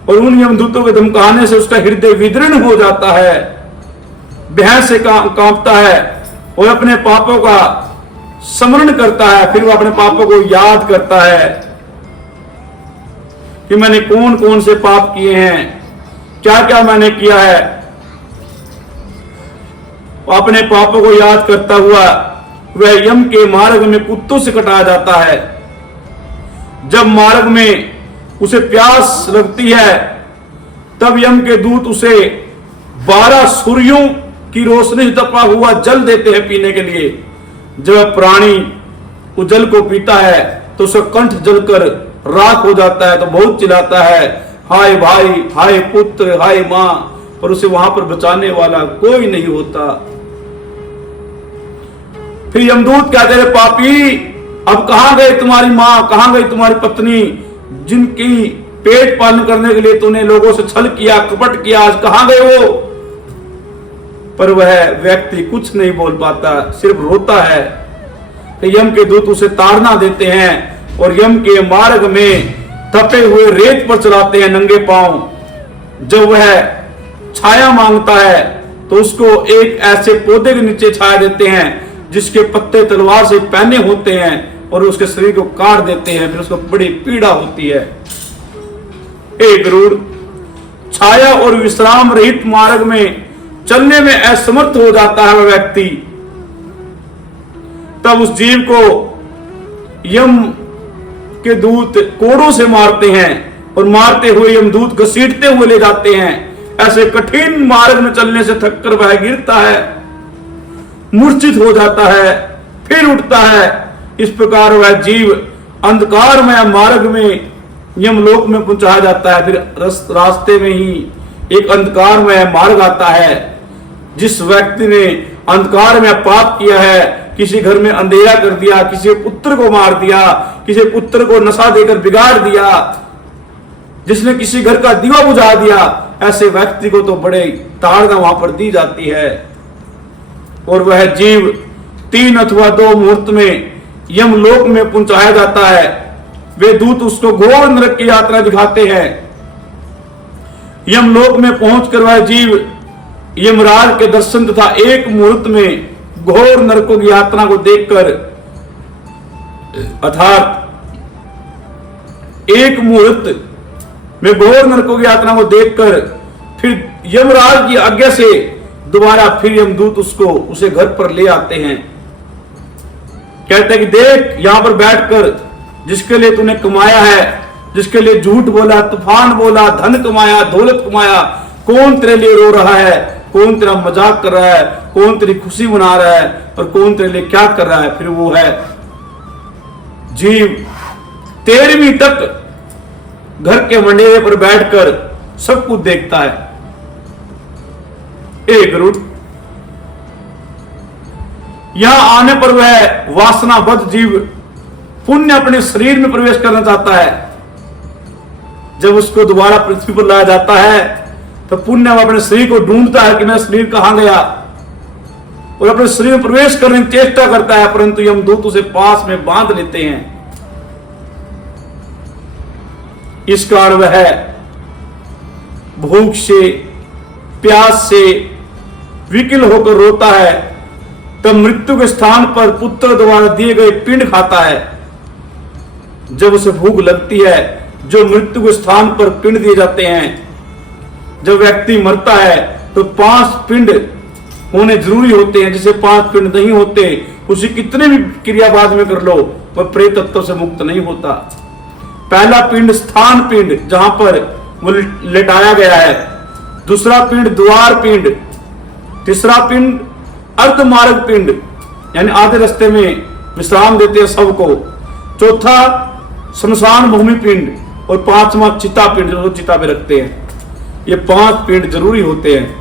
और उन यमदूतों के धमकाने से उसका हृदय विदीर्ण हो जाता है, भय से कांपता है और अपने पापों का स्मरण करता है। फिर वो अपने पापों को याद करता है कि मैंने कौन कौन से पाप किए हैं, क्या क्या मैंने किया है। अपने पापों को याद करता हुआ वह यम के मार्ग में कुत्तों से कटाया जाता है। जब मार्ग में उसे प्यास लगती है तब यम के दूत उसे 12 सूर्यों की रोशनी तपा हुआ जल देते हैं पीने के लिए। जब प्राणी उस जल को पीता है तो उसका कंठ जलकर राख हो जाता है, तो बहुत चिल्लाता है, हाय भाई, हाय पुत्र, हाय मां, पर उसे वहां पर बचाने वाला कोई नहीं होता। फिर यमदूत कहते रहे, पापी, अब कहां गए तुम्हारी मां, कहां गई तुम्हारी पत्नी, जिनकी पेट पालन करने के लिए तूने लोगों से छल किया, कपट किया, आज कहां गए वो? पर वह व्यक्ति कुछ नहीं बोल पाता, सिर्फ रोता है। तो यम के दूत उसे ताड़ना देते हैं और यम के मार्ग में तपे हुए रेत पर चलाते हैं नंगे पांव। जब वह छाया मांगता है तो उसको एक ऐसे पौधे के नीचे छाया देते हैं जिसके पत्ते तलवार से पहने होते हैं और उसके शरीर को काट देते हैं। फिर उसको बड़ी पीड़ा होती है। एक गरुड़ छाया और विश्राम रहित मार्ग में चलने में असमर्थ हो जाता है वह व्यक्ति। तब उस जीव को यम के दूत कोड़ों से मारते हैं और मारते हुए यमदूत घसीटते हुए ले जाते हैं। ऐसे कठिन मार्ग में चलने से थककर वह गिरता है, मूर्छित हो जाता है, फिर उठता है। इस प्रकार वह जीव अंधकारमय मार्ग में यमलोक में पहुंचाया जाता है। फिर रास्ते में ही एक अंधकारमय मार्ग आता है। जिस व्यक्ति ने अंधकार में पाप किया है, किसी घर में अंधेरा कर दिया, किसी पुत्र को मार दिया, किसी पुत्र को नशा देकर बिगाड़ दिया, जिसने किसी घर का दीवा बुझा दिया, ऐसे व्यक्ति को तो बड़े ताड़ना वहां पर दी जाती है और वह जीव 3 अथवा 2 मुहूर्त में यमलोक में पहुंचाया जाता है। वे दूत उसको घोर नरक की यात्रा दिखाते हैं। यमलोक में पहुंचकर वह जीव यमराज के दर्शन तथा 1 मुहूर्त में घोर नरकों की यात्रा को देखकर, अर्थात 1 मुहूर्त में घोर नरकों की यात्रा को देखकर फिर यमराज की आज्ञा से दोबारा फिर यमदूत उसे घर पर ले आते हैं। कहते हैं कि देख, यहां पर बैठकर जिसके लिए तूने कमाया है, जिसके लिए झूठ बोला, तूफान बोला, धन कमाया, दौलत कमाया, कौन तेरे लिए रो रहा है, कौन तेरा मजाक कर रहा है, कौन तेरी खुशी मना रहा है और कौन तेरे लिए क्या कर रहा है। फिर वो है जीव 13वीं तक घर के मंडेरे पर बैठकर सब कुछ देखता है। एक गरुड़ यहां आने पर वह वासनाबद्ध जीव पुण्य अपने शरीर में प्रवेश करना चाहता है। जब उसको दोबारा पृथ्वी पर लाया जाता है तो पुण्य अपने शरीर को ढूंढता है कि मेरा शरीर कहां गया और अपने शरीर में प्रवेश करने की चेष्टा करता है, परंतु यमदूत उसे पास में बांध लेते हैं। इस कारण वह भूख से, प्यास से विकल होकर रोता है। तब मृत्यु के स्थान पर पुत्र द्वारा दिए गए पिंड खाता है। जब उसे भूख लगती है, जो मृत्यु के स्थान पर पिंड दिए जाते हैं, जब व्यक्ति मरता है तो 5 पिंड होने जरूरी होते हैं। जिसे 5 पिंड नहीं होते, उसे कितने भी क्रिया बाद में कर लो, वह प्रेत तत्व से मुक्त नहीं होता। पहला पिंड स्थान पिंड, जहां पर वो लेटाया गया है। दूसरा पिंड द्वार पिंड। तीसरा पिंड अर्धमार्ग पिंड, यानी आधे रास्ते में विश्राम देते हैं सबको। चौथा शमशान भूमि पिंड और 5वां चिता पिंड, जो चिता पे रखते हैं। ये 5 पिंड जरूरी होते हैं।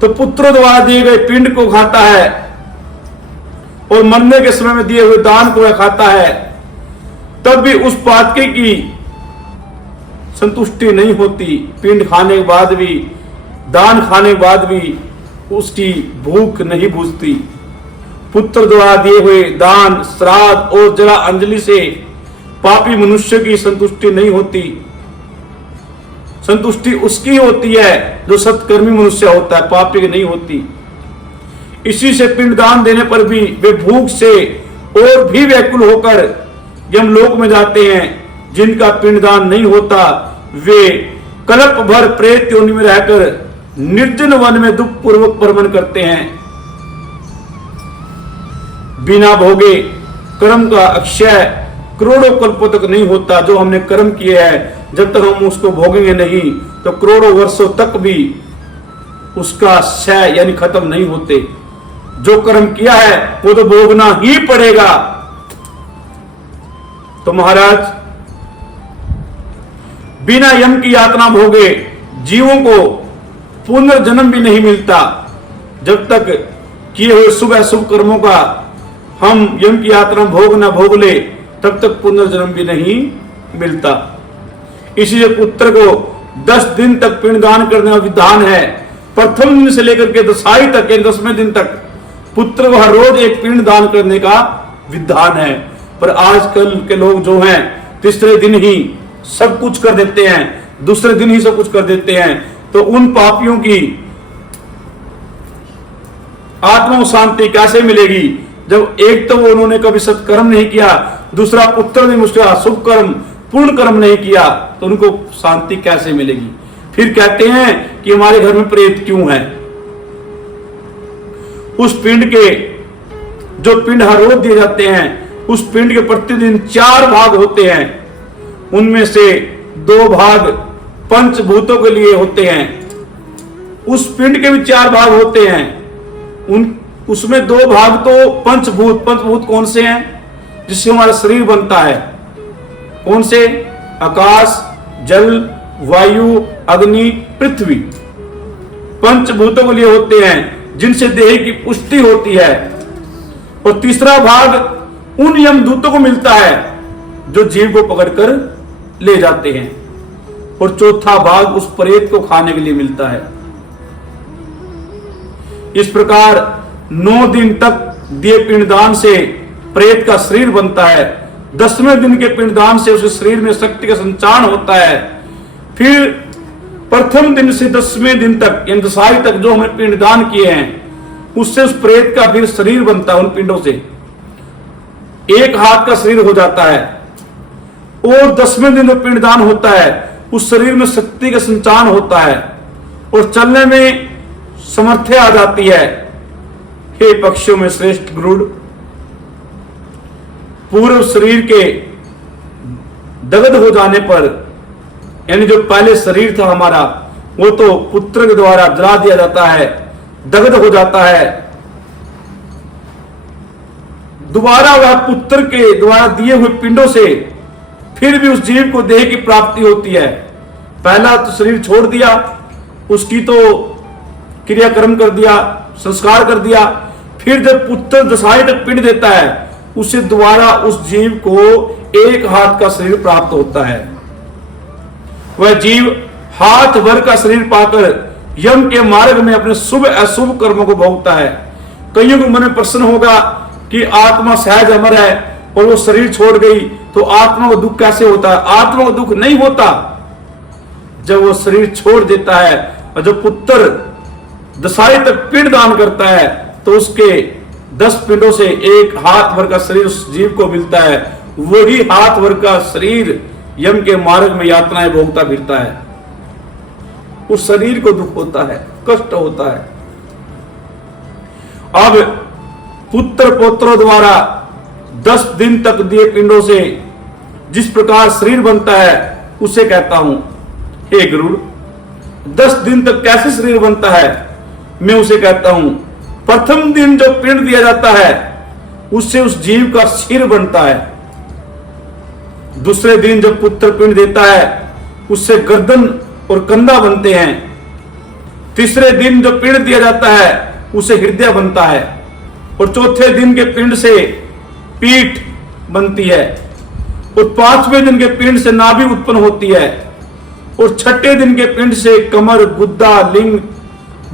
तो पुत्र द्वारा दिए गए पिंड को खाता है और मरने के समय में दिए हुए दान को वह खाता है। तब भी उस पातकी की संतुष्टि नहीं होती। पिंड खाने के बाद भी, दान खाने के बाद भी उसकी भूख नहीं बुझती। पुत्र द्वारा दिए हुए दान, श्राद्ध और जरा अंजलि से पापी मनुष्य की संतुष्टि नहीं होती। संतुष्टि उसकी होती है जो सत्कर्मी मनुष्य होता है, पापी की नहीं होती। इसी से पिंडदान देने पर भी वे भूख से और भी व्याकुल होकर यमलोक में जाते हैं। जिनका पिंडदान नहीं होता वे कल्प भर प्रेत योनि में रहकर निर्जन वन में दुख पूर्वक परमन करते हैं। बिना भोगे कर्म का अक्षय करोड़ों कल्पों तक नहीं होता। जो हमने कर्म किए हैं, जब तक हम उसको भोगेंगे नहीं तो करोड़ों वर्षों तक भी उसका क्षय यानी खत्म नहीं होते। जो कर्म किया है वो तो भोगना ही पड़ेगा। तो महाराज, बिना यम की यातना भोगे जीवों को पुनर्जन्म भी नहीं मिलता। जब तक किए हुए शुभ अशुभ कर्मों का हम यम की यात्रा भोग न भोग ले, तब तक पुनर्जन्म भी नहीं मिलता। इसीलिए पुत्र को 10 दिन तक पिंडदान करने का विधान है। प्रथम दिन से लेकर के दसाई तक, 10वें दिन तक पुत्र को हर रोज एक पिंड दान करने का विधान है। पर आजकल के लोग जो हैं, तीसरे दिन ही सब कुछ कर देते हैं, दूसरे दिन ही सब कुछ कर देते हैं। तो उन पापियों की आत्मा को शांति कैसे मिलेगी, जब एक तो वो उन्होंने कभी सत्कर्म नहीं किया, दूसरा पुत्र ने मुझसे शुभ कर्म पूर्ण कर्म नहीं किया, तो उनको शांति कैसे मिलेगी। फिर कहते हैं कि हमारे घर में प्रेत क्यों है। उस पिंड के जो पिंड हर रोज दिए जाते हैं, उस पिंड के प्रतिदिन 4 भाग होते हैं। उनमें से 2 भाग पंचभूतों के लिए होते हैं। उस पिंड के भी 4 भाग होते हैं। उसमें 2 भाग तो पंचभूत कौन से हैं? जिससे हमारा शरीर बनता है। कौन से? आकाश, जल, वायु, अग्नि, पृथ्वी। पंचभूतों के लिए होते हैं जिनसे देह की पुष्टि होती है। और तीसरा भाग उन यमदूतों को मिलता है जो जीव को पकड़कर ले जाते हैं। और चौथा भाग उस प्रेत को खाने के लिए मिलता है। इस प्रकार 9 दिन तक दिए पिंडदान से प्रेत का शरीर बनता है। 10वें दिन के पिंडदान से उसके शरीर में शक्ति का संचार होता है। फिर प्रथम दिन से 10वें दिन तक यानी दसाई तक जो हमने पिंडदान किए हैं, उससे उस प्रेत का फिर शरीर बनता है। उन पिंडों से 1 हाथ का शरीर हो जाता है। और 10वें दिन जो पिंडदान होता है, उस शरीर में शक्ति का संचार होता है और चलने में समर्थ्य आ जाती है। हे पक्षियों में श्रेष्ठ गरुड़, पूर्व शरीर के दग्ध हो जाने पर, यानी जो पहले शरीर था हमारा, वो तो पुत्र के द्वारा जला दिया जाता है, दग्ध हो जाता है। दोबारा वह पुत्र के द्वारा दिए हुए पिंडों से फिर भी उस जीव को देह की प्राप्ति होती है। पहला तो शरीर छोड़ दिया, उसकी तो क्रियाक्रम कर दिया, संस्कार कर दिया। फिर जब पुत्र दशाई तक पिंड देता है, उसे दोबारा उस जीव को 1 हाथ का शरीर प्राप्त होता है। वह जीव हाथ भर का शरीर पाकर यम के मार्ग में अपने शुभ अशुभ कर्मों को भोगता है। कईयों को मन में प्रश्न होगा कि आत्मा सहज अमर है और वो शरीर छोड़ गई तो आत्मा को दुख कैसे होता है? आत्मा को दुख नहीं होता। जब वो शरीर छोड़ देता है और जब पुत्र दशाई तक पिंड दान करता है, तो उसके 10 पिंडों से 1 हाथ भर का शरीर उस जीव को मिलता है। वही हाथ भर का शरीर यम के मार्ग में यातनाएं भोगता फिरता है। उस शरीर को दुख होता है, कष्ट होता है। अब पुत्र पौत्रों द्वारा 10 दिन तक दिए पिंडों से जिस प्रकार शरीर बनता है, उसे कहता हूं हे गरुड़, 10 दिन तक कैसे शरीर बनता है, मैं उसे कहता हूं प्रथम दिन जो पिंड दिया जाता है, उससे उस जीव का सिर बनता है। दूसरे दिन जब पुत्र पिंड देता है, उससे गर्दन और कंधा बनते हैं। तीसरे दिन जो पिंड दिया जाता है, उसे हृदय बनता है। और चौथे दिन के पिंड से पीठ बनती है। और 5वें दिन के पिंड से नाभि उत्पन्न होती है। और 6ठे दिन के पिंड से कमर, गुद्दा, लिंग,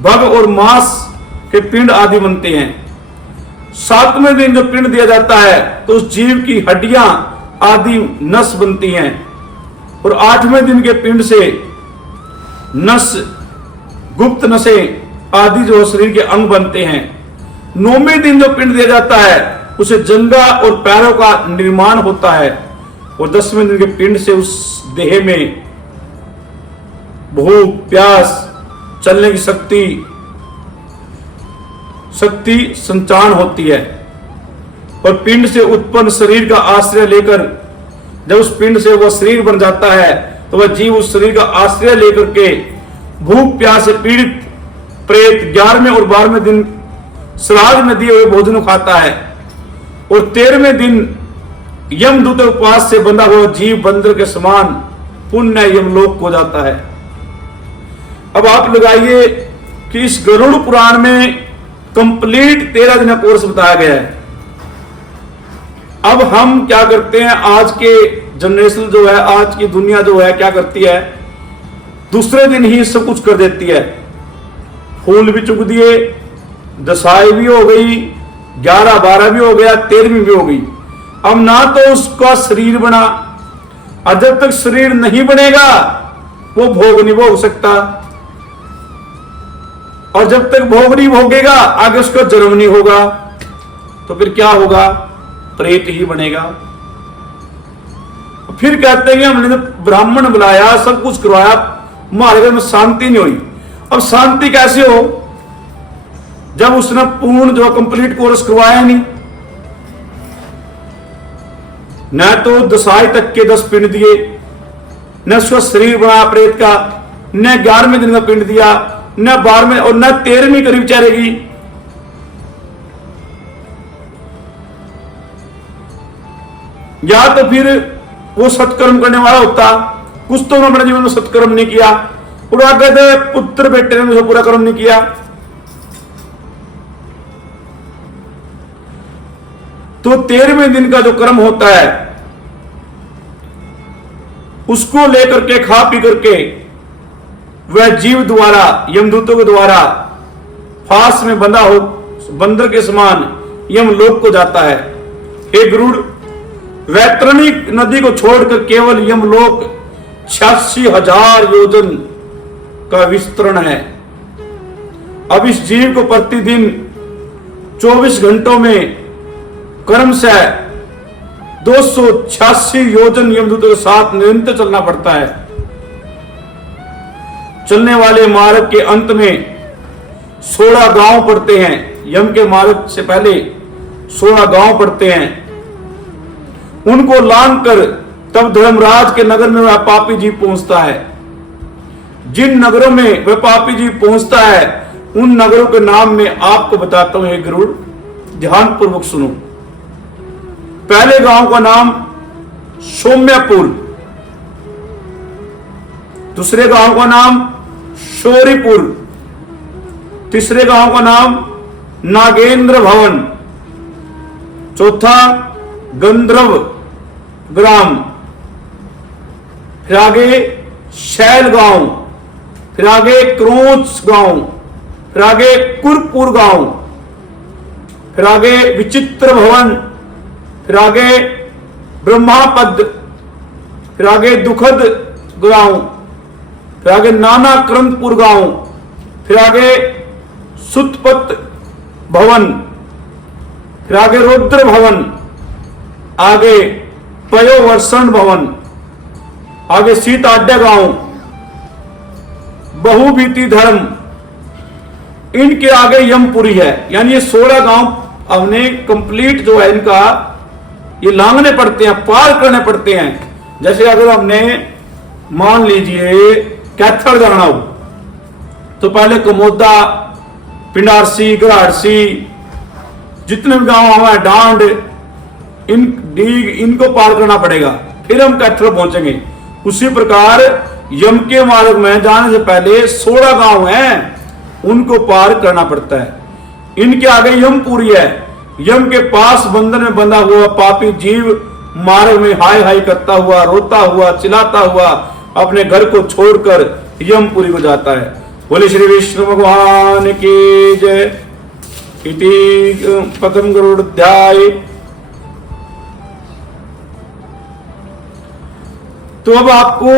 भग और मांस के पिंड आदि बनते हैं। 7वें दिन जो पिंड दिया जाता है, तो उस जीव की हड्डियां आदि नस बनती हैं। और 8वें दिन के पिंड से नस, गुप्त नसें आदि जो शरीर के अंग बनते हैं। 9वें दिन जो पिंड दिया जाता है, उसे जंघा और पैरों का निर्माण होता है। और 10वें दिन के पिंड से उस देह में भूख, प्यास, चलने की शक्ति संचार होती है। और पिंड से उत्पन्न शरीर का आश्रय लेकर जब उस पिंड से वह शरीर बन जाता है, तो वह जीव उस शरीर का आश्रय लेकर के भूख प्यास से पीड़ित प्रेत 11वें और 12वें दिन श्राद्ध में दिए हुए भोजन खाता है। और 13वें दिन यमदूत उपवास से बंधा हुआ जीव बंदर के समान पुण्य यमलोक को जाता है। अब आप लगाइए कि इस गरुड़ पुराण में कंप्लीट 13 दिन का कोर्स बताया गया है। अब हम क्या करते हैं, आज के जनरेशन जो है, आज की दुनिया जो है, क्या करती है, दूसरे दिन ही सब कुछ कर देती है। फूल भी चुग दिए, दशाई भी हो गई, 11, 12 भी हो गया, 13वीं भी हो गई। अब ना तो उसका शरीर बना, और जब तक शरीर नहीं बनेगा वो भोग नहीं भोग सकता। और जब तक भोग नहीं भोगेगा, आगे उसका जन्म नहीं होगा, तो फिर क्या होगा, प्रेत ही बनेगा। फिर कहते हैं हमने ब्राह्मण बुलाया, सब कुछ करवाया, हमारे घर में शांति नहीं हुई। अब शांति कैसे हो जब उसने पूर्ण जो कंप्लीट कोर्स करवाया नहीं। न तो दसाई तक के 10 पिंड दिए, न उसका शरीर बना प्रेत का, न 11वें दिन का पिंड दिया, न 12वें और न 13वीं करीब चलेगी। या तो फिर वो सत्कर्म करने वाला होता, कुछ तो उन्होंने अपने जीवन में सत्कर्म नहीं किया, और आगे पुत्र बेटे ने उसे पूरा कर्म नहीं किया। तो 13वें दिन का जो कर्म होता है उसको लेकर के खा पी करके वह जीव द्वारा यमदूतों के द्वारा फांस में बंधा हो बंदर के समान यमलोक को जाता है। हे गरुड़, वैतरणी नदी को छोड़कर केवल यमलोक 86,000 योजन का विस्तरण है। अब इस जीव को प्रतिदिन 24 घंटों में कर्म से 286 योजन यमदूतों के साथ निरंतर चलना पड़ता है। चलने वाले मार्ग के अंत में 16 गांव पड़ते हैं। यम के मार्ग से पहले 16 गांव पड़ते हैं। उनको लांघ कर तब धर्मराज के नगर में वह पापी जीव पहुंचता है। जिन नगरों में वह पापी जीव पहुंचता है उन नगरों के नाम में आपको बताता हूं। हे गरुड़, ध्यान पूर्वक सुनो। पहले गांव का नाम सौम्यपुर, दूसरे गांव का नाम शौरीपुर, तीसरे गांव का नाम नागेंद्र भवन, चौथा गंधर्व ग्राम, फिर आगे शैल गांव, फिर आगे क्रोच गांव, फिर आगे कुरपुर गांव, फिर आगे विचित्र भवन, फिर आगे ब्रह्मापद, फिर आगे दुखद गांव, फिर आगे नाना क्रंदपुर गांव, फिर आगे सुतपत भवन, फिर आगे रुद्र भवन, आगे पयोवर्षण भवन, आगे सीताड्या गांव, बहुबीती धर्म, इनके आगे यमपुरी है। यानी ये 16 गांव हमने कंप्लीट जो है इनका ये लांघने पड़ते हैं, पार करने पड़ते हैं। जैसे अगर हमने मान लीजिए कैथल जाना हो तो पहले कमोदा, पिंडारसी, गराड़सी, जितने भी गांव हमारे डांड, इनको पार करना पड़ेगा, फिर हम कैथल पहुंचेंगे। उसी प्रकार यम के मार्ग में जाने से पहले 16 गांव हैं, उनको पार करना पड़ता है। इनके आगे यमपुरी है। यम के पास बंधन में बंधा हुआ पापी जीव मार्ग में हाय हाय करता हुआ, रोता हुआ, चिल्लाता हुआ अपने घर को छोड़कर यमपुरी को जाता है। बोले श्री विष्णु भगवान की जय। इति प्रथम गरुड़ाध्याय। तो अब आपको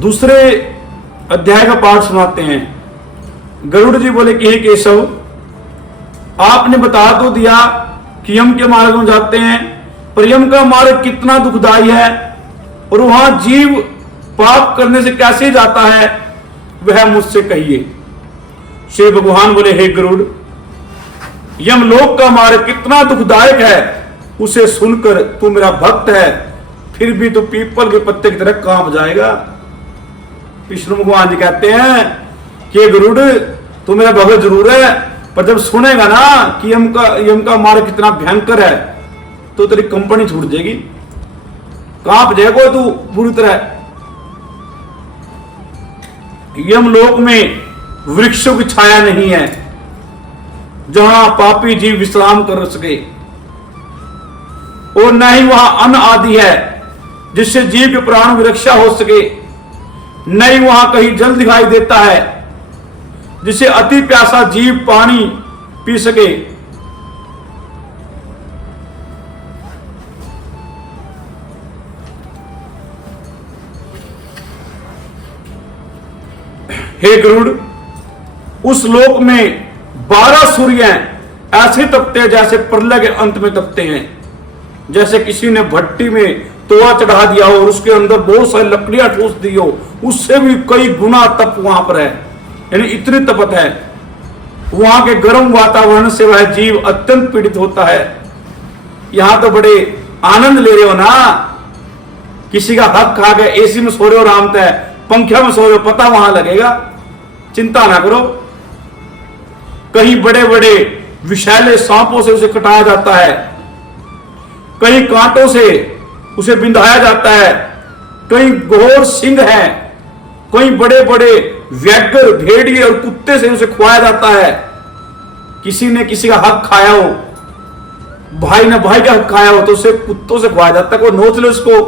दूसरे अध्याय का पाठ सुनाते हैं। गरुड़ जी बोले कि हे केशव, आपने बता तो दिया कि यम के मार्ग में जाते हैं, पर यम का मार्ग कितना दुखदाई है और वहां जीव पाप करने से कैसे जाता है, वह मुझसे कहिए। श्री भगवान बोले हे गरुड़, यमलोक का मार्ग कितना दुखदायक है उसे सुनकर तू मेरा भक्त है, फिर भी तू पीपल के पत्ते की तरह कांप जाएगा। विष्णु भगवान जी कहते हैं कि गरुड़, तू मेरा भगत जरूर है, पर जब सुनेगा ना कि यम का मार्ग कितना भयंकर है तो तेरी कंपनी छूट जाएगी, कांप जाएगा तू बुरी तरह। यमलोक में वृक्षों की छाया नहीं है जहां पापी जीव विश्राम कर सके, और न ही वहां अन्न आदि है जिससे जीव के प्राणों की रक्षा हो सके, न ही वहां कहीं जल दिखाई देता है जिसे अति प्यासा जीव पानी पी सके। हे गरुड़, उस लोक में 12 सूर्य ऐसे तपते हैं जैसे प्रलय के अंत में तपते हैं। जैसे किसी ने भट्टी में तवा चढ़ा दिया हो और उसके अंदर बहुत सारी लकड़ियां ठूस दी हो, उससे भी कई गुना तप वहां पर है, यानी इतनी तपत है। वहां के गर्म वातावरण से वह जीव अत्यंत पीड़ित होता है। यहां तो बड़े आनंद ले रहे हो ना। किसी का हक खा के एसी में सो रहे हो आराम तय, पंखे में सो रहे हो, पता वहां लगेगा, चिंता ना करो। कहीं बड़े बड़े विषैले सांपों से उसे कटाया जाता है, कहीं कांटों से उसे बिंधाया जाता है, कहीं घोर सिंह है, कहीं बड़े बड़े व्याघ्र भेड़िए और कुत्ते से उसे खुआया जाता है। किसी ने किसी का हक खाया हो, भाई ने भाई का हक खाया हो, तो उसे कुत्तों से खुआया जाता है। कोई नोच लो उसको,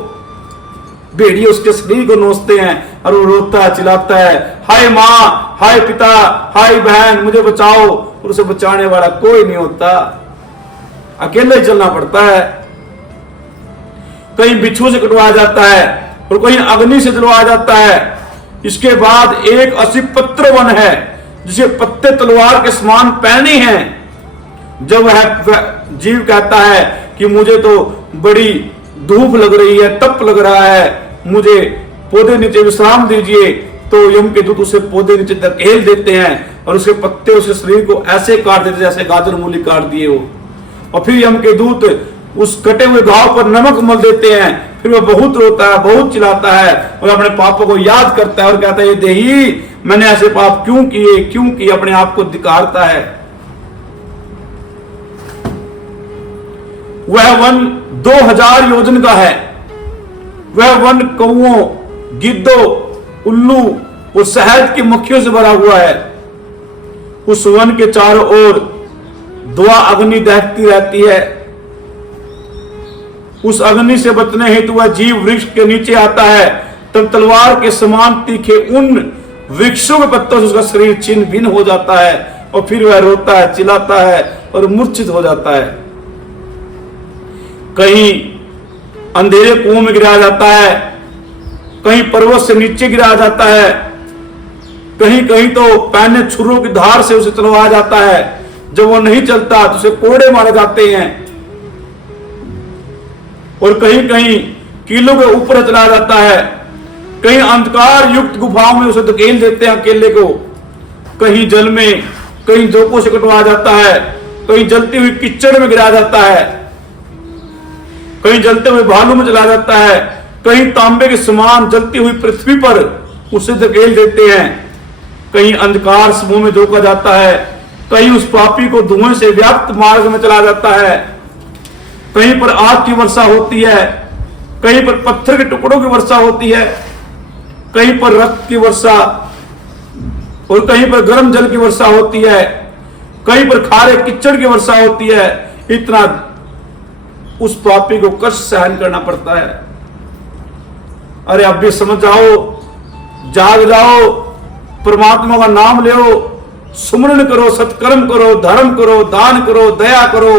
भेड़िए उसके शरीर को नोचते हैं और वो रोता है, चिल्लाता है, हाय माँ, हाय पिता, हाय बहन, मुझे बचाओ। और उसे बचाने वाला कोई नहीं होता, अकेले ही चलना पड़ता है। कहीं बिच्छू से कटवाया जाता है और कहीं अग्नि से जलवाया जाता है। इसके बाद एक असिपत्र वन है जिसे पत्ते तलवार के समान पैनी है। जब वह जीव कहता है कि मुझे तो बड़ी धूप लग रही है, तप लग रहा है, मुझे पौधे नीचे विश्राम दीजिए, तो यम के दूत उसे पौधे नीचे धकेल देते हैं और उसके पत्ते उसके शरीर को ऐसे काट देते जैसे गाजर मूली काट दिए हो। और फिर यम के दूत उस कटे हुए घाव पर नमक मल देते हैं। फिर वह बहुत रोता है, बहुत चिल्लाता है और अपने पापों को याद करता है और कहता है, ये देही, मैंने ऐसे पाप क्यों किए, क्यों किए, अपने आप को धिक्कारता है। वह वन 2000 योजन का है। वह वन कौओं, गिद्धों, उल्लू और शहद की मक्खियों से भरा हुआ है। उस वन के चारों ओर धुआं अग्नि दहकती रहती है। उस अग्नि से बचने हेतु वह जीव वृक्ष के नीचे आता है, तब तलवार के समान तीखे उन वृक्षों के पत्तों से उसका शरीर छिन्न भिन्न हो जाता है और फिर वह रोता है, चिल्लाता है और मूर्छित हो जाता है। कहीं अंधेरे कुओं में गिराया जाता है, कहीं पर्वत से नीचे गिराया जाता है, कहीं कहीं तो पैने छुरों की धार से उसे चलवाया जाता है। जब वो नहीं चलता तो उसे कोड़े मारे जाते हैं और कहीं कहीं कीलों के ऊपर चलाया जाता है। कहीं अंधकार युक्त गुफाओं में उसे धकेल देते हैं अकेले को। कहीं जल में, कहीं जोकों से कटवाया जाता है, कहीं जलती हुई कीचड़ में गिराया जाता है, कहीं जलते हुए भालू में चला जाता है, कहीं तांबे के समान जलती हुई पृथ्वी पर उसे धकेल देते हैं। कहीं अंधकार समूह में धोखा जाता है, कहीं उस पापी को धुएं से व्याप्त मार्ग में चला जाता है। कहीं पर आग की वर्षा होती है, कहीं पर पत्थर के टुकड़ों की वर्षा होती है, कहीं पर रक्त की वर्षा और कहीं पर गर्म जल की वर्षा होती है, कहीं पर खारे कीचड़ की वर्षा होती है। इतना उस पापी को कष्ट सहन करना पड़ता है। अरे अब भी समझ जाओ, जाग जाओ, परमात्मा का नाम लो, सुमरण करो, सत्कर्म करो, धर्म करो, दान करो, दया करो,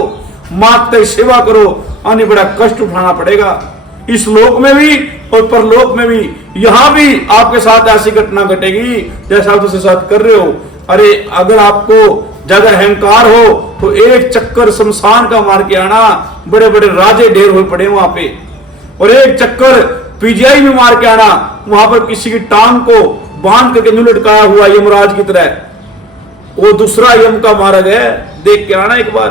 माता सेवा करो। आने बड़ा कष्ट उठाना पड़ेगा, इस लोक में भी और परलोक में भी। यहां भी आपके साथ ऐसी घटना घटेगी जैसा आप उसके साथ कर रहे हो। अरे अगर आपको ज्यादा अहंकार हो तो एक चक्कर शमशान का मार के आना, बड़े बड़े राजे ढेर हुए पड़े वहां पे। और एक चक्कर पीजीआई में मार के आना, वहां पर किसी की टांग को बांध करके न्यू लटकाया हुआ यमराज की तरह, वो दूसरा यम का मारा गया। देख के आना एक बार,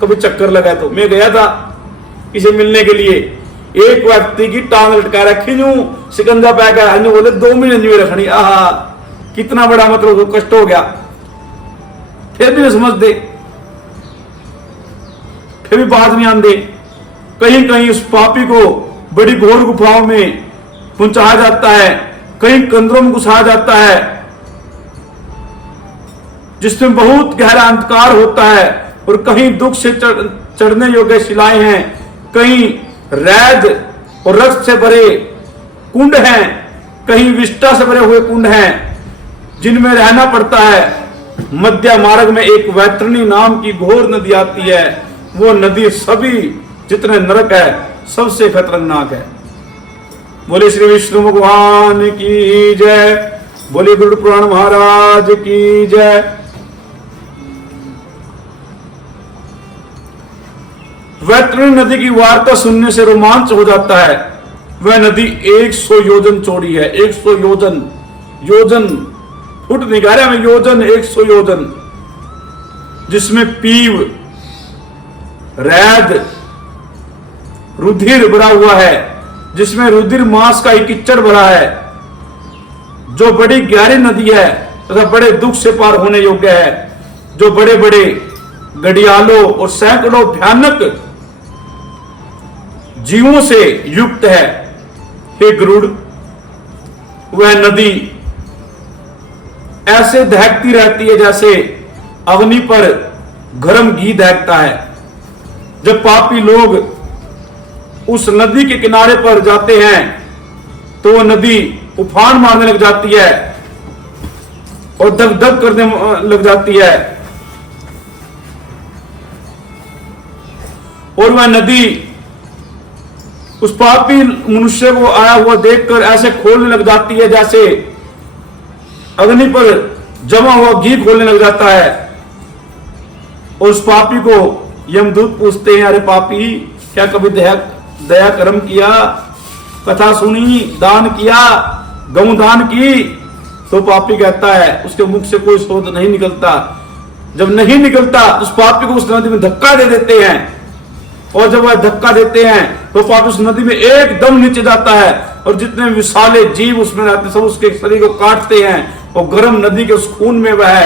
कभी चक्कर लगा तो। मैं गया था किसी मिलने के लिए, एक व्यक्ति की टांग लटका रखी यूं, सिकंजा पैक है, बोले 2 महीने रखनी। आहा, कितना बड़ा मतलब कष्ट हो गया। फिर भी नहीं समझते, फिर भी बात नहीं आते। कहीं कहीं उस पापी को बड़ी घोर गुफाओं में पहुंचाया जाता है, कहीं कंदरों में घुसाया जाता है जिसमें बहुत गहरा अंधकार होता है, और कहीं दुख से चढ़ने योग्य शिलाएं हैं, कहीं रैद और रक्त से भरे कुंड हैं, कहीं विष्ठा से भरे हुए कुंड हैं जिनमें रहना पड़ता है। मध्य मार्ग में एक वैतरणी नाम की घोर नदी आती है। वो नदी सभी जितने नरक है सबसे खतरनाक है। बोले श्री विष्णु भगवान की जय, बोले गुरु पुराण महाराज की जय। वैतरणी नदी की वार्ता सुनने से रोमांच हो जाता है। वह नदी 100 योजन चौड़ी है। 100 योजन, योजन फुट नहीं कह रहे, योजन 100 योजन, जिसमें पीव, रैद रुधिर भरा हुआ है, जिसमें रुधिर मांस का ही कीचड़ भरा है, जो बड़ी गहरी नदी है तथा बड़े दुख से पार होने योग्य है, जो बड़े बड़े घड़ियालों और सैकड़ों भयानक जीवों से युक्त है। हे गरुड़, वह नदी ऐसे दहकती रहती है जैसे अग्नि पर गर्म घी दहकता है। जब पापी लोग उस नदी के किनारे पर जाते हैं तो वह नदी उफान मारने लग जाती है और दग दग करने लग जाती है, और वह नदी उस पापी मनुष्य को आया हुआ देखकर ऐसे खोलने लग जाती है जैसे अग्नि पर जमा हुआ घी खोलने लग जाता है। और उस पापी को यमदूत पूछते हैं, अरे पापी, क्या कभी दया कर्म किया, कथा सुनी, दान किया, गौ दान की? तो पापी कहता है, उसके मुख से कोई शब्द नहीं निकलता। जब नहीं निकलता तो उस पापी को उस नदी में धक्का दे देते हैं, और जब वह धक्का देते हैं तो पापी उस नदी में एकदम नीचे जाता है, और जितने विशाले जीव उसमें रहते सब उसके शरीर को काटते हैं, और गर्म नदी के उस खून में वह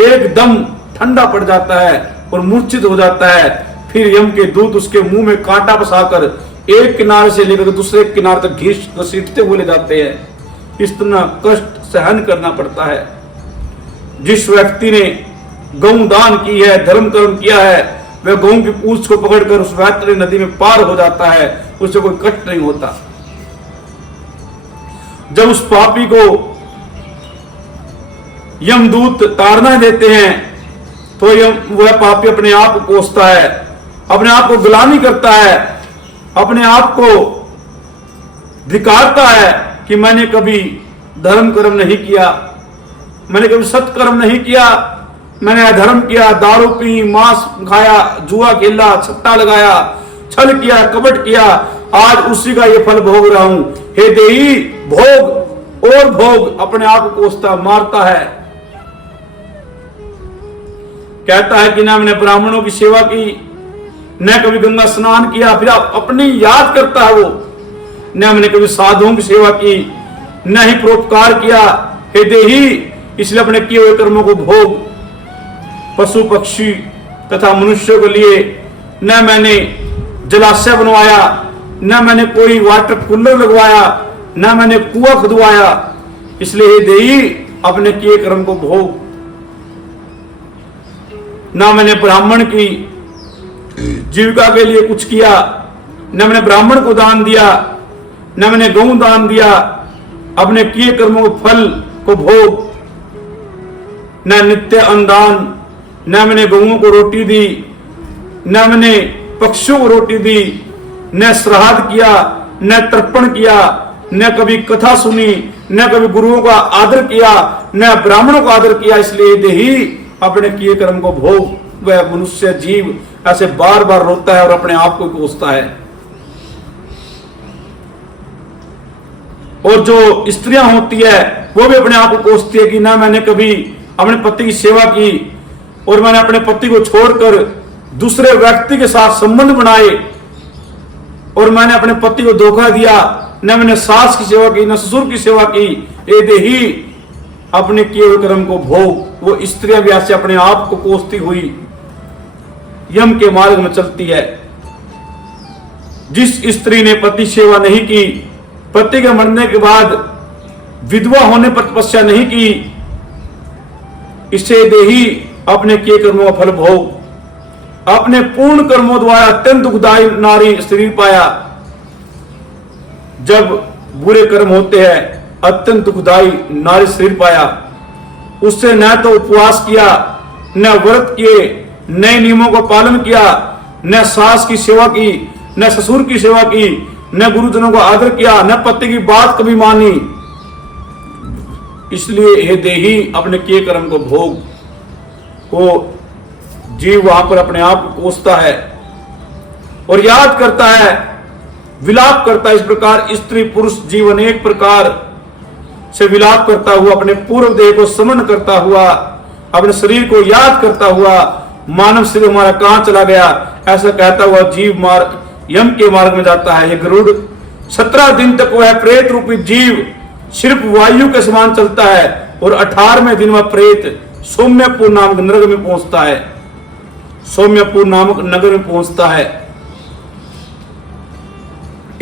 एकदम ठंडा पड़ जाता है और मूर्छित हो जाता है। फिर यम के दूत उसके मुंह में कांटा फंसाकर एक किनारे से लेकर दूसरे किनारे तक घसीटते हुए ले जाते हैं। इस तरह कष्ट सहन करना पड़ता है। जिस व्यक्ति ने गौ दान की है, धर्म कर्म किया है, वह गौ की पूंछ को पकड़कर उस वैतरणी नदी में पार हो जाता है, उसे कोई कष्ट नहीं होता। जब उस पापी को यमदूत ताड़ना देते हैं तो वह पापी अपने आप को कोसता है, अपने आप को गुलामी करता है, अपने आप को धिक्कारता है कि मैंने कभी धर्म कर्म नहीं किया, मैंने कभी सत्कर्म नहीं किया, मैंने अधर्म किया, दारू पी, मांस खाया, जुआ खेला, छट्टा लगाया, छल किया, कपट किया, आज उसी का ये फल भोग रहा हूं। हे देही, भोग और भोग, अपने आप को कोसता, मारता है। कहता है कि ना मैंने ब्राह्मणों की सेवा की, न कभी गंगा स्नान किया, फिर अपनी याद करता है वो, न मैंने कभी साधुओं की सेवा की, न ही परोपकार किया। हे देही, इसलिए अपने किए हुए कर्मों को भोग। पशु पक्षी तथा मनुष्यों के लिए न मैंने जलाशय बनवाया, न मैंने कोई वाटर कूलर लगवाया, न मैंने कुआं खुदवाया, इसलिए हे देही अपने किए कर्म को भोग। न मैंने ब्राह्मण की जीविका के लिए कुछ किया, न मैंने ब्राह्मण को दान दिया, न मैंने गौ दान दिया, अपने किए कर्मों के फल को भोग। न नित्य अन्नदान, न मैंने गौओं को रोटी दी, न मैंने पक्षियों को रोटी दी, न श्राद्ध किया, न तर्पण किया, न कभी कथा सुनी, न कभी गुरुओं का आदर किया, न ब्राह्मणों का आदर किया, इसलिए देही अपने किए कर्म को भोग। वह मनुष्य जीव ऐसे बार बार रोता है और अपने आप को कोसता है। और जो स्त्रियां होती है वो भी अपने आप को कोसती है कि ना मैंने कभी अपने पति की सेवा की, और मैंने अपने पति को छोड़कर दूसरे व्यक्ति के साथ संबंध बनाए, और मैंने अपने पति को धोखा दिया, न मैंने सास की सेवा की, न ससुर की सेवा की। ए देही अपने किए हुए कर्म को भोग। वो स्त्रियां भी ऐसे अपने आप को कोसती हुई यम के मार्ग में चलती है। जिस स्त्री ने पति सेवा नहीं की, पति के मरने के बाद विधवा होने पर तपस्या नहीं की, इसे देही अपने किए कर्मों का फल भोग। अपने पूर्ण कर्मों द्वारा अत्यंत दुखदायी नारी शरीर पाया। जब बुरे कर्म होते हैं, अत्यंत दुखदायी नारी शरीर पाया, उससे न तो उपवास किया, न व्रत किए, नए नियमों का पालन किया, न सास की सेवा की, न ससुर की सेवा की, न गुरुजनों का आदर किया, न पति की बात कभी मानी। इसलिए हे देही अपने किए कर्म को भोग। वो जीव वहां पर अपने आप को कोसता है और याद करता है, विलाप करता है। इस प्रकार स्त्री पुरुष जीव अनेक प्रकार से विलाप करता हुआ, अपने पूर्व देह को समन करता हुआ, अपने शरीर को याद करता हुआ, मानव शरीर हमारा कहां चला गया, ऐसा कहता हुआ जीव यम के मार्ग में जाता है। ये गरुड़ 17 दिन तक वह प्रेत रूपी जीव सिर्फ वायु के समान चलता है और 18वें दिन वह प्रेत सौम्यपुर नामक नगर में पहुंचता है। सौम्यपुर नामक नगर में पहुंचता है।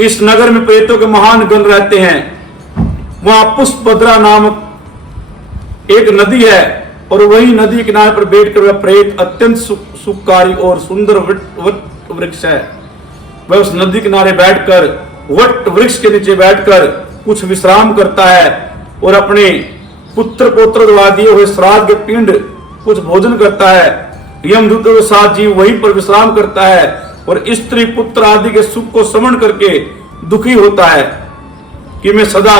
इस नगर में प्रेतों के महान गण रहते हैं। वहां पुष्पभद्रा नामक एक नदी है और वही नदी किनारे पर बैठकर वह प्रेत अत्यंत सुखकारी और सुंदर वट वृक्ष है। वह उस नदी किनारे बैठकर वट वृक्ष के नीचे बैठकर कुछ विश्राम करता है और अपने पुत्र पौत्र द्वारा दिए हुए श्राद्ध के पिंड कुछ भोजन करता है। यमदूतों के साथ जीव वहीं पर विश्राम करता है और स्त्री पुत्र आदि के सुख को समझ करके दुखी होता है कि मैं सदा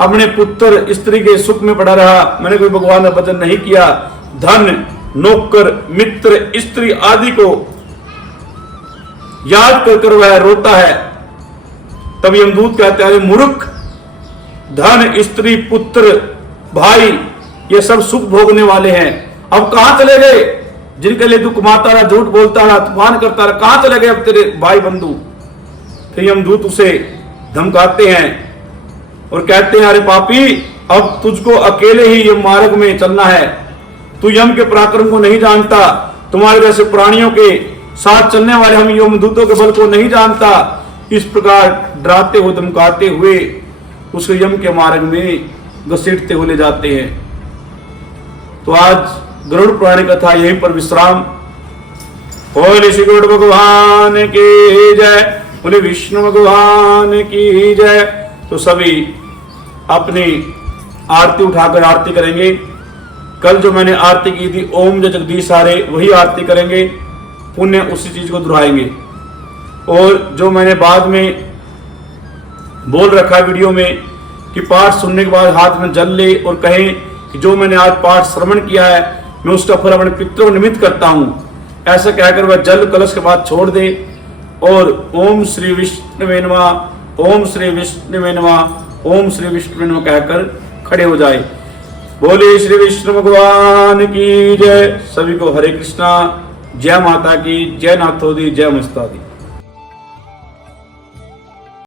अपने पुत्र स्त्री के सुख में पड़ा रहा, मैंने कोई भगवान का भजन नहीं किया। धन नौकर मित्र स्त्री आदि को याद कर वह रोता है। तब यमदूत कहते हैं मूर्ख, धन स्त्री पुत्र भाई ये सब सुख भोगने वाले हैं, अब कहां चले गए? जिनके लिए तू कमाता रहा, झूठ बोलता रहा, तूफान करता रहा, कहां चले गए अब तेरे भाई बंधु? फिर यमदूत उसे धमकाते हैं और कहते हैं अरे पापी, अब तुझको अकेले ही यम मार्ग में चलना है। तू यम के पराक्रम को नहीं जानता, तुम्हारे जैसे प्राणियों के साथ चलने वाले हम यमदूतों के बल को नहीं जानता। इस प्रकार डराते हुए धमकाते हुए उसे यम के मार्ग में घसीटते हुए ले जाते हैं। तो आज गरुड़ पुराण कथा यहीं पर विश्राम। बोले श्री गरुड़ भगवान की जय, बोले विष्णु भगवान की जय। तो सभी अपनी आरती उठाकर आरती करेंगे। कल जो मैंने आरती की थी ओम जय जगदीश हारे, वही आरती करेंगे, पुण्य उसी चीज को दोहराएंगे। और जो मैंने बाद में बोल रखा वीडियो में कि पाठ सुनने के बाद हाथ में जल ले और कहें कि जो मैंने आज पाठ श्रवण किया है मैं उसका फल अपने पितरों निमित्त करता हूं, ऐसा कहकर वह जल कलश के बाद छोड़ दे और ओम श्री विष्णुवे नमः, ओम श्री विष्णुवे नमः, ओम श्री विष्णुवे नमः कहकर खड़े हो जाए। बोले श्री विष्णु भगवान की जय। सभी को हरे कृष्णा, जय माता की, जय नाथों दी, जय मस्ता दी।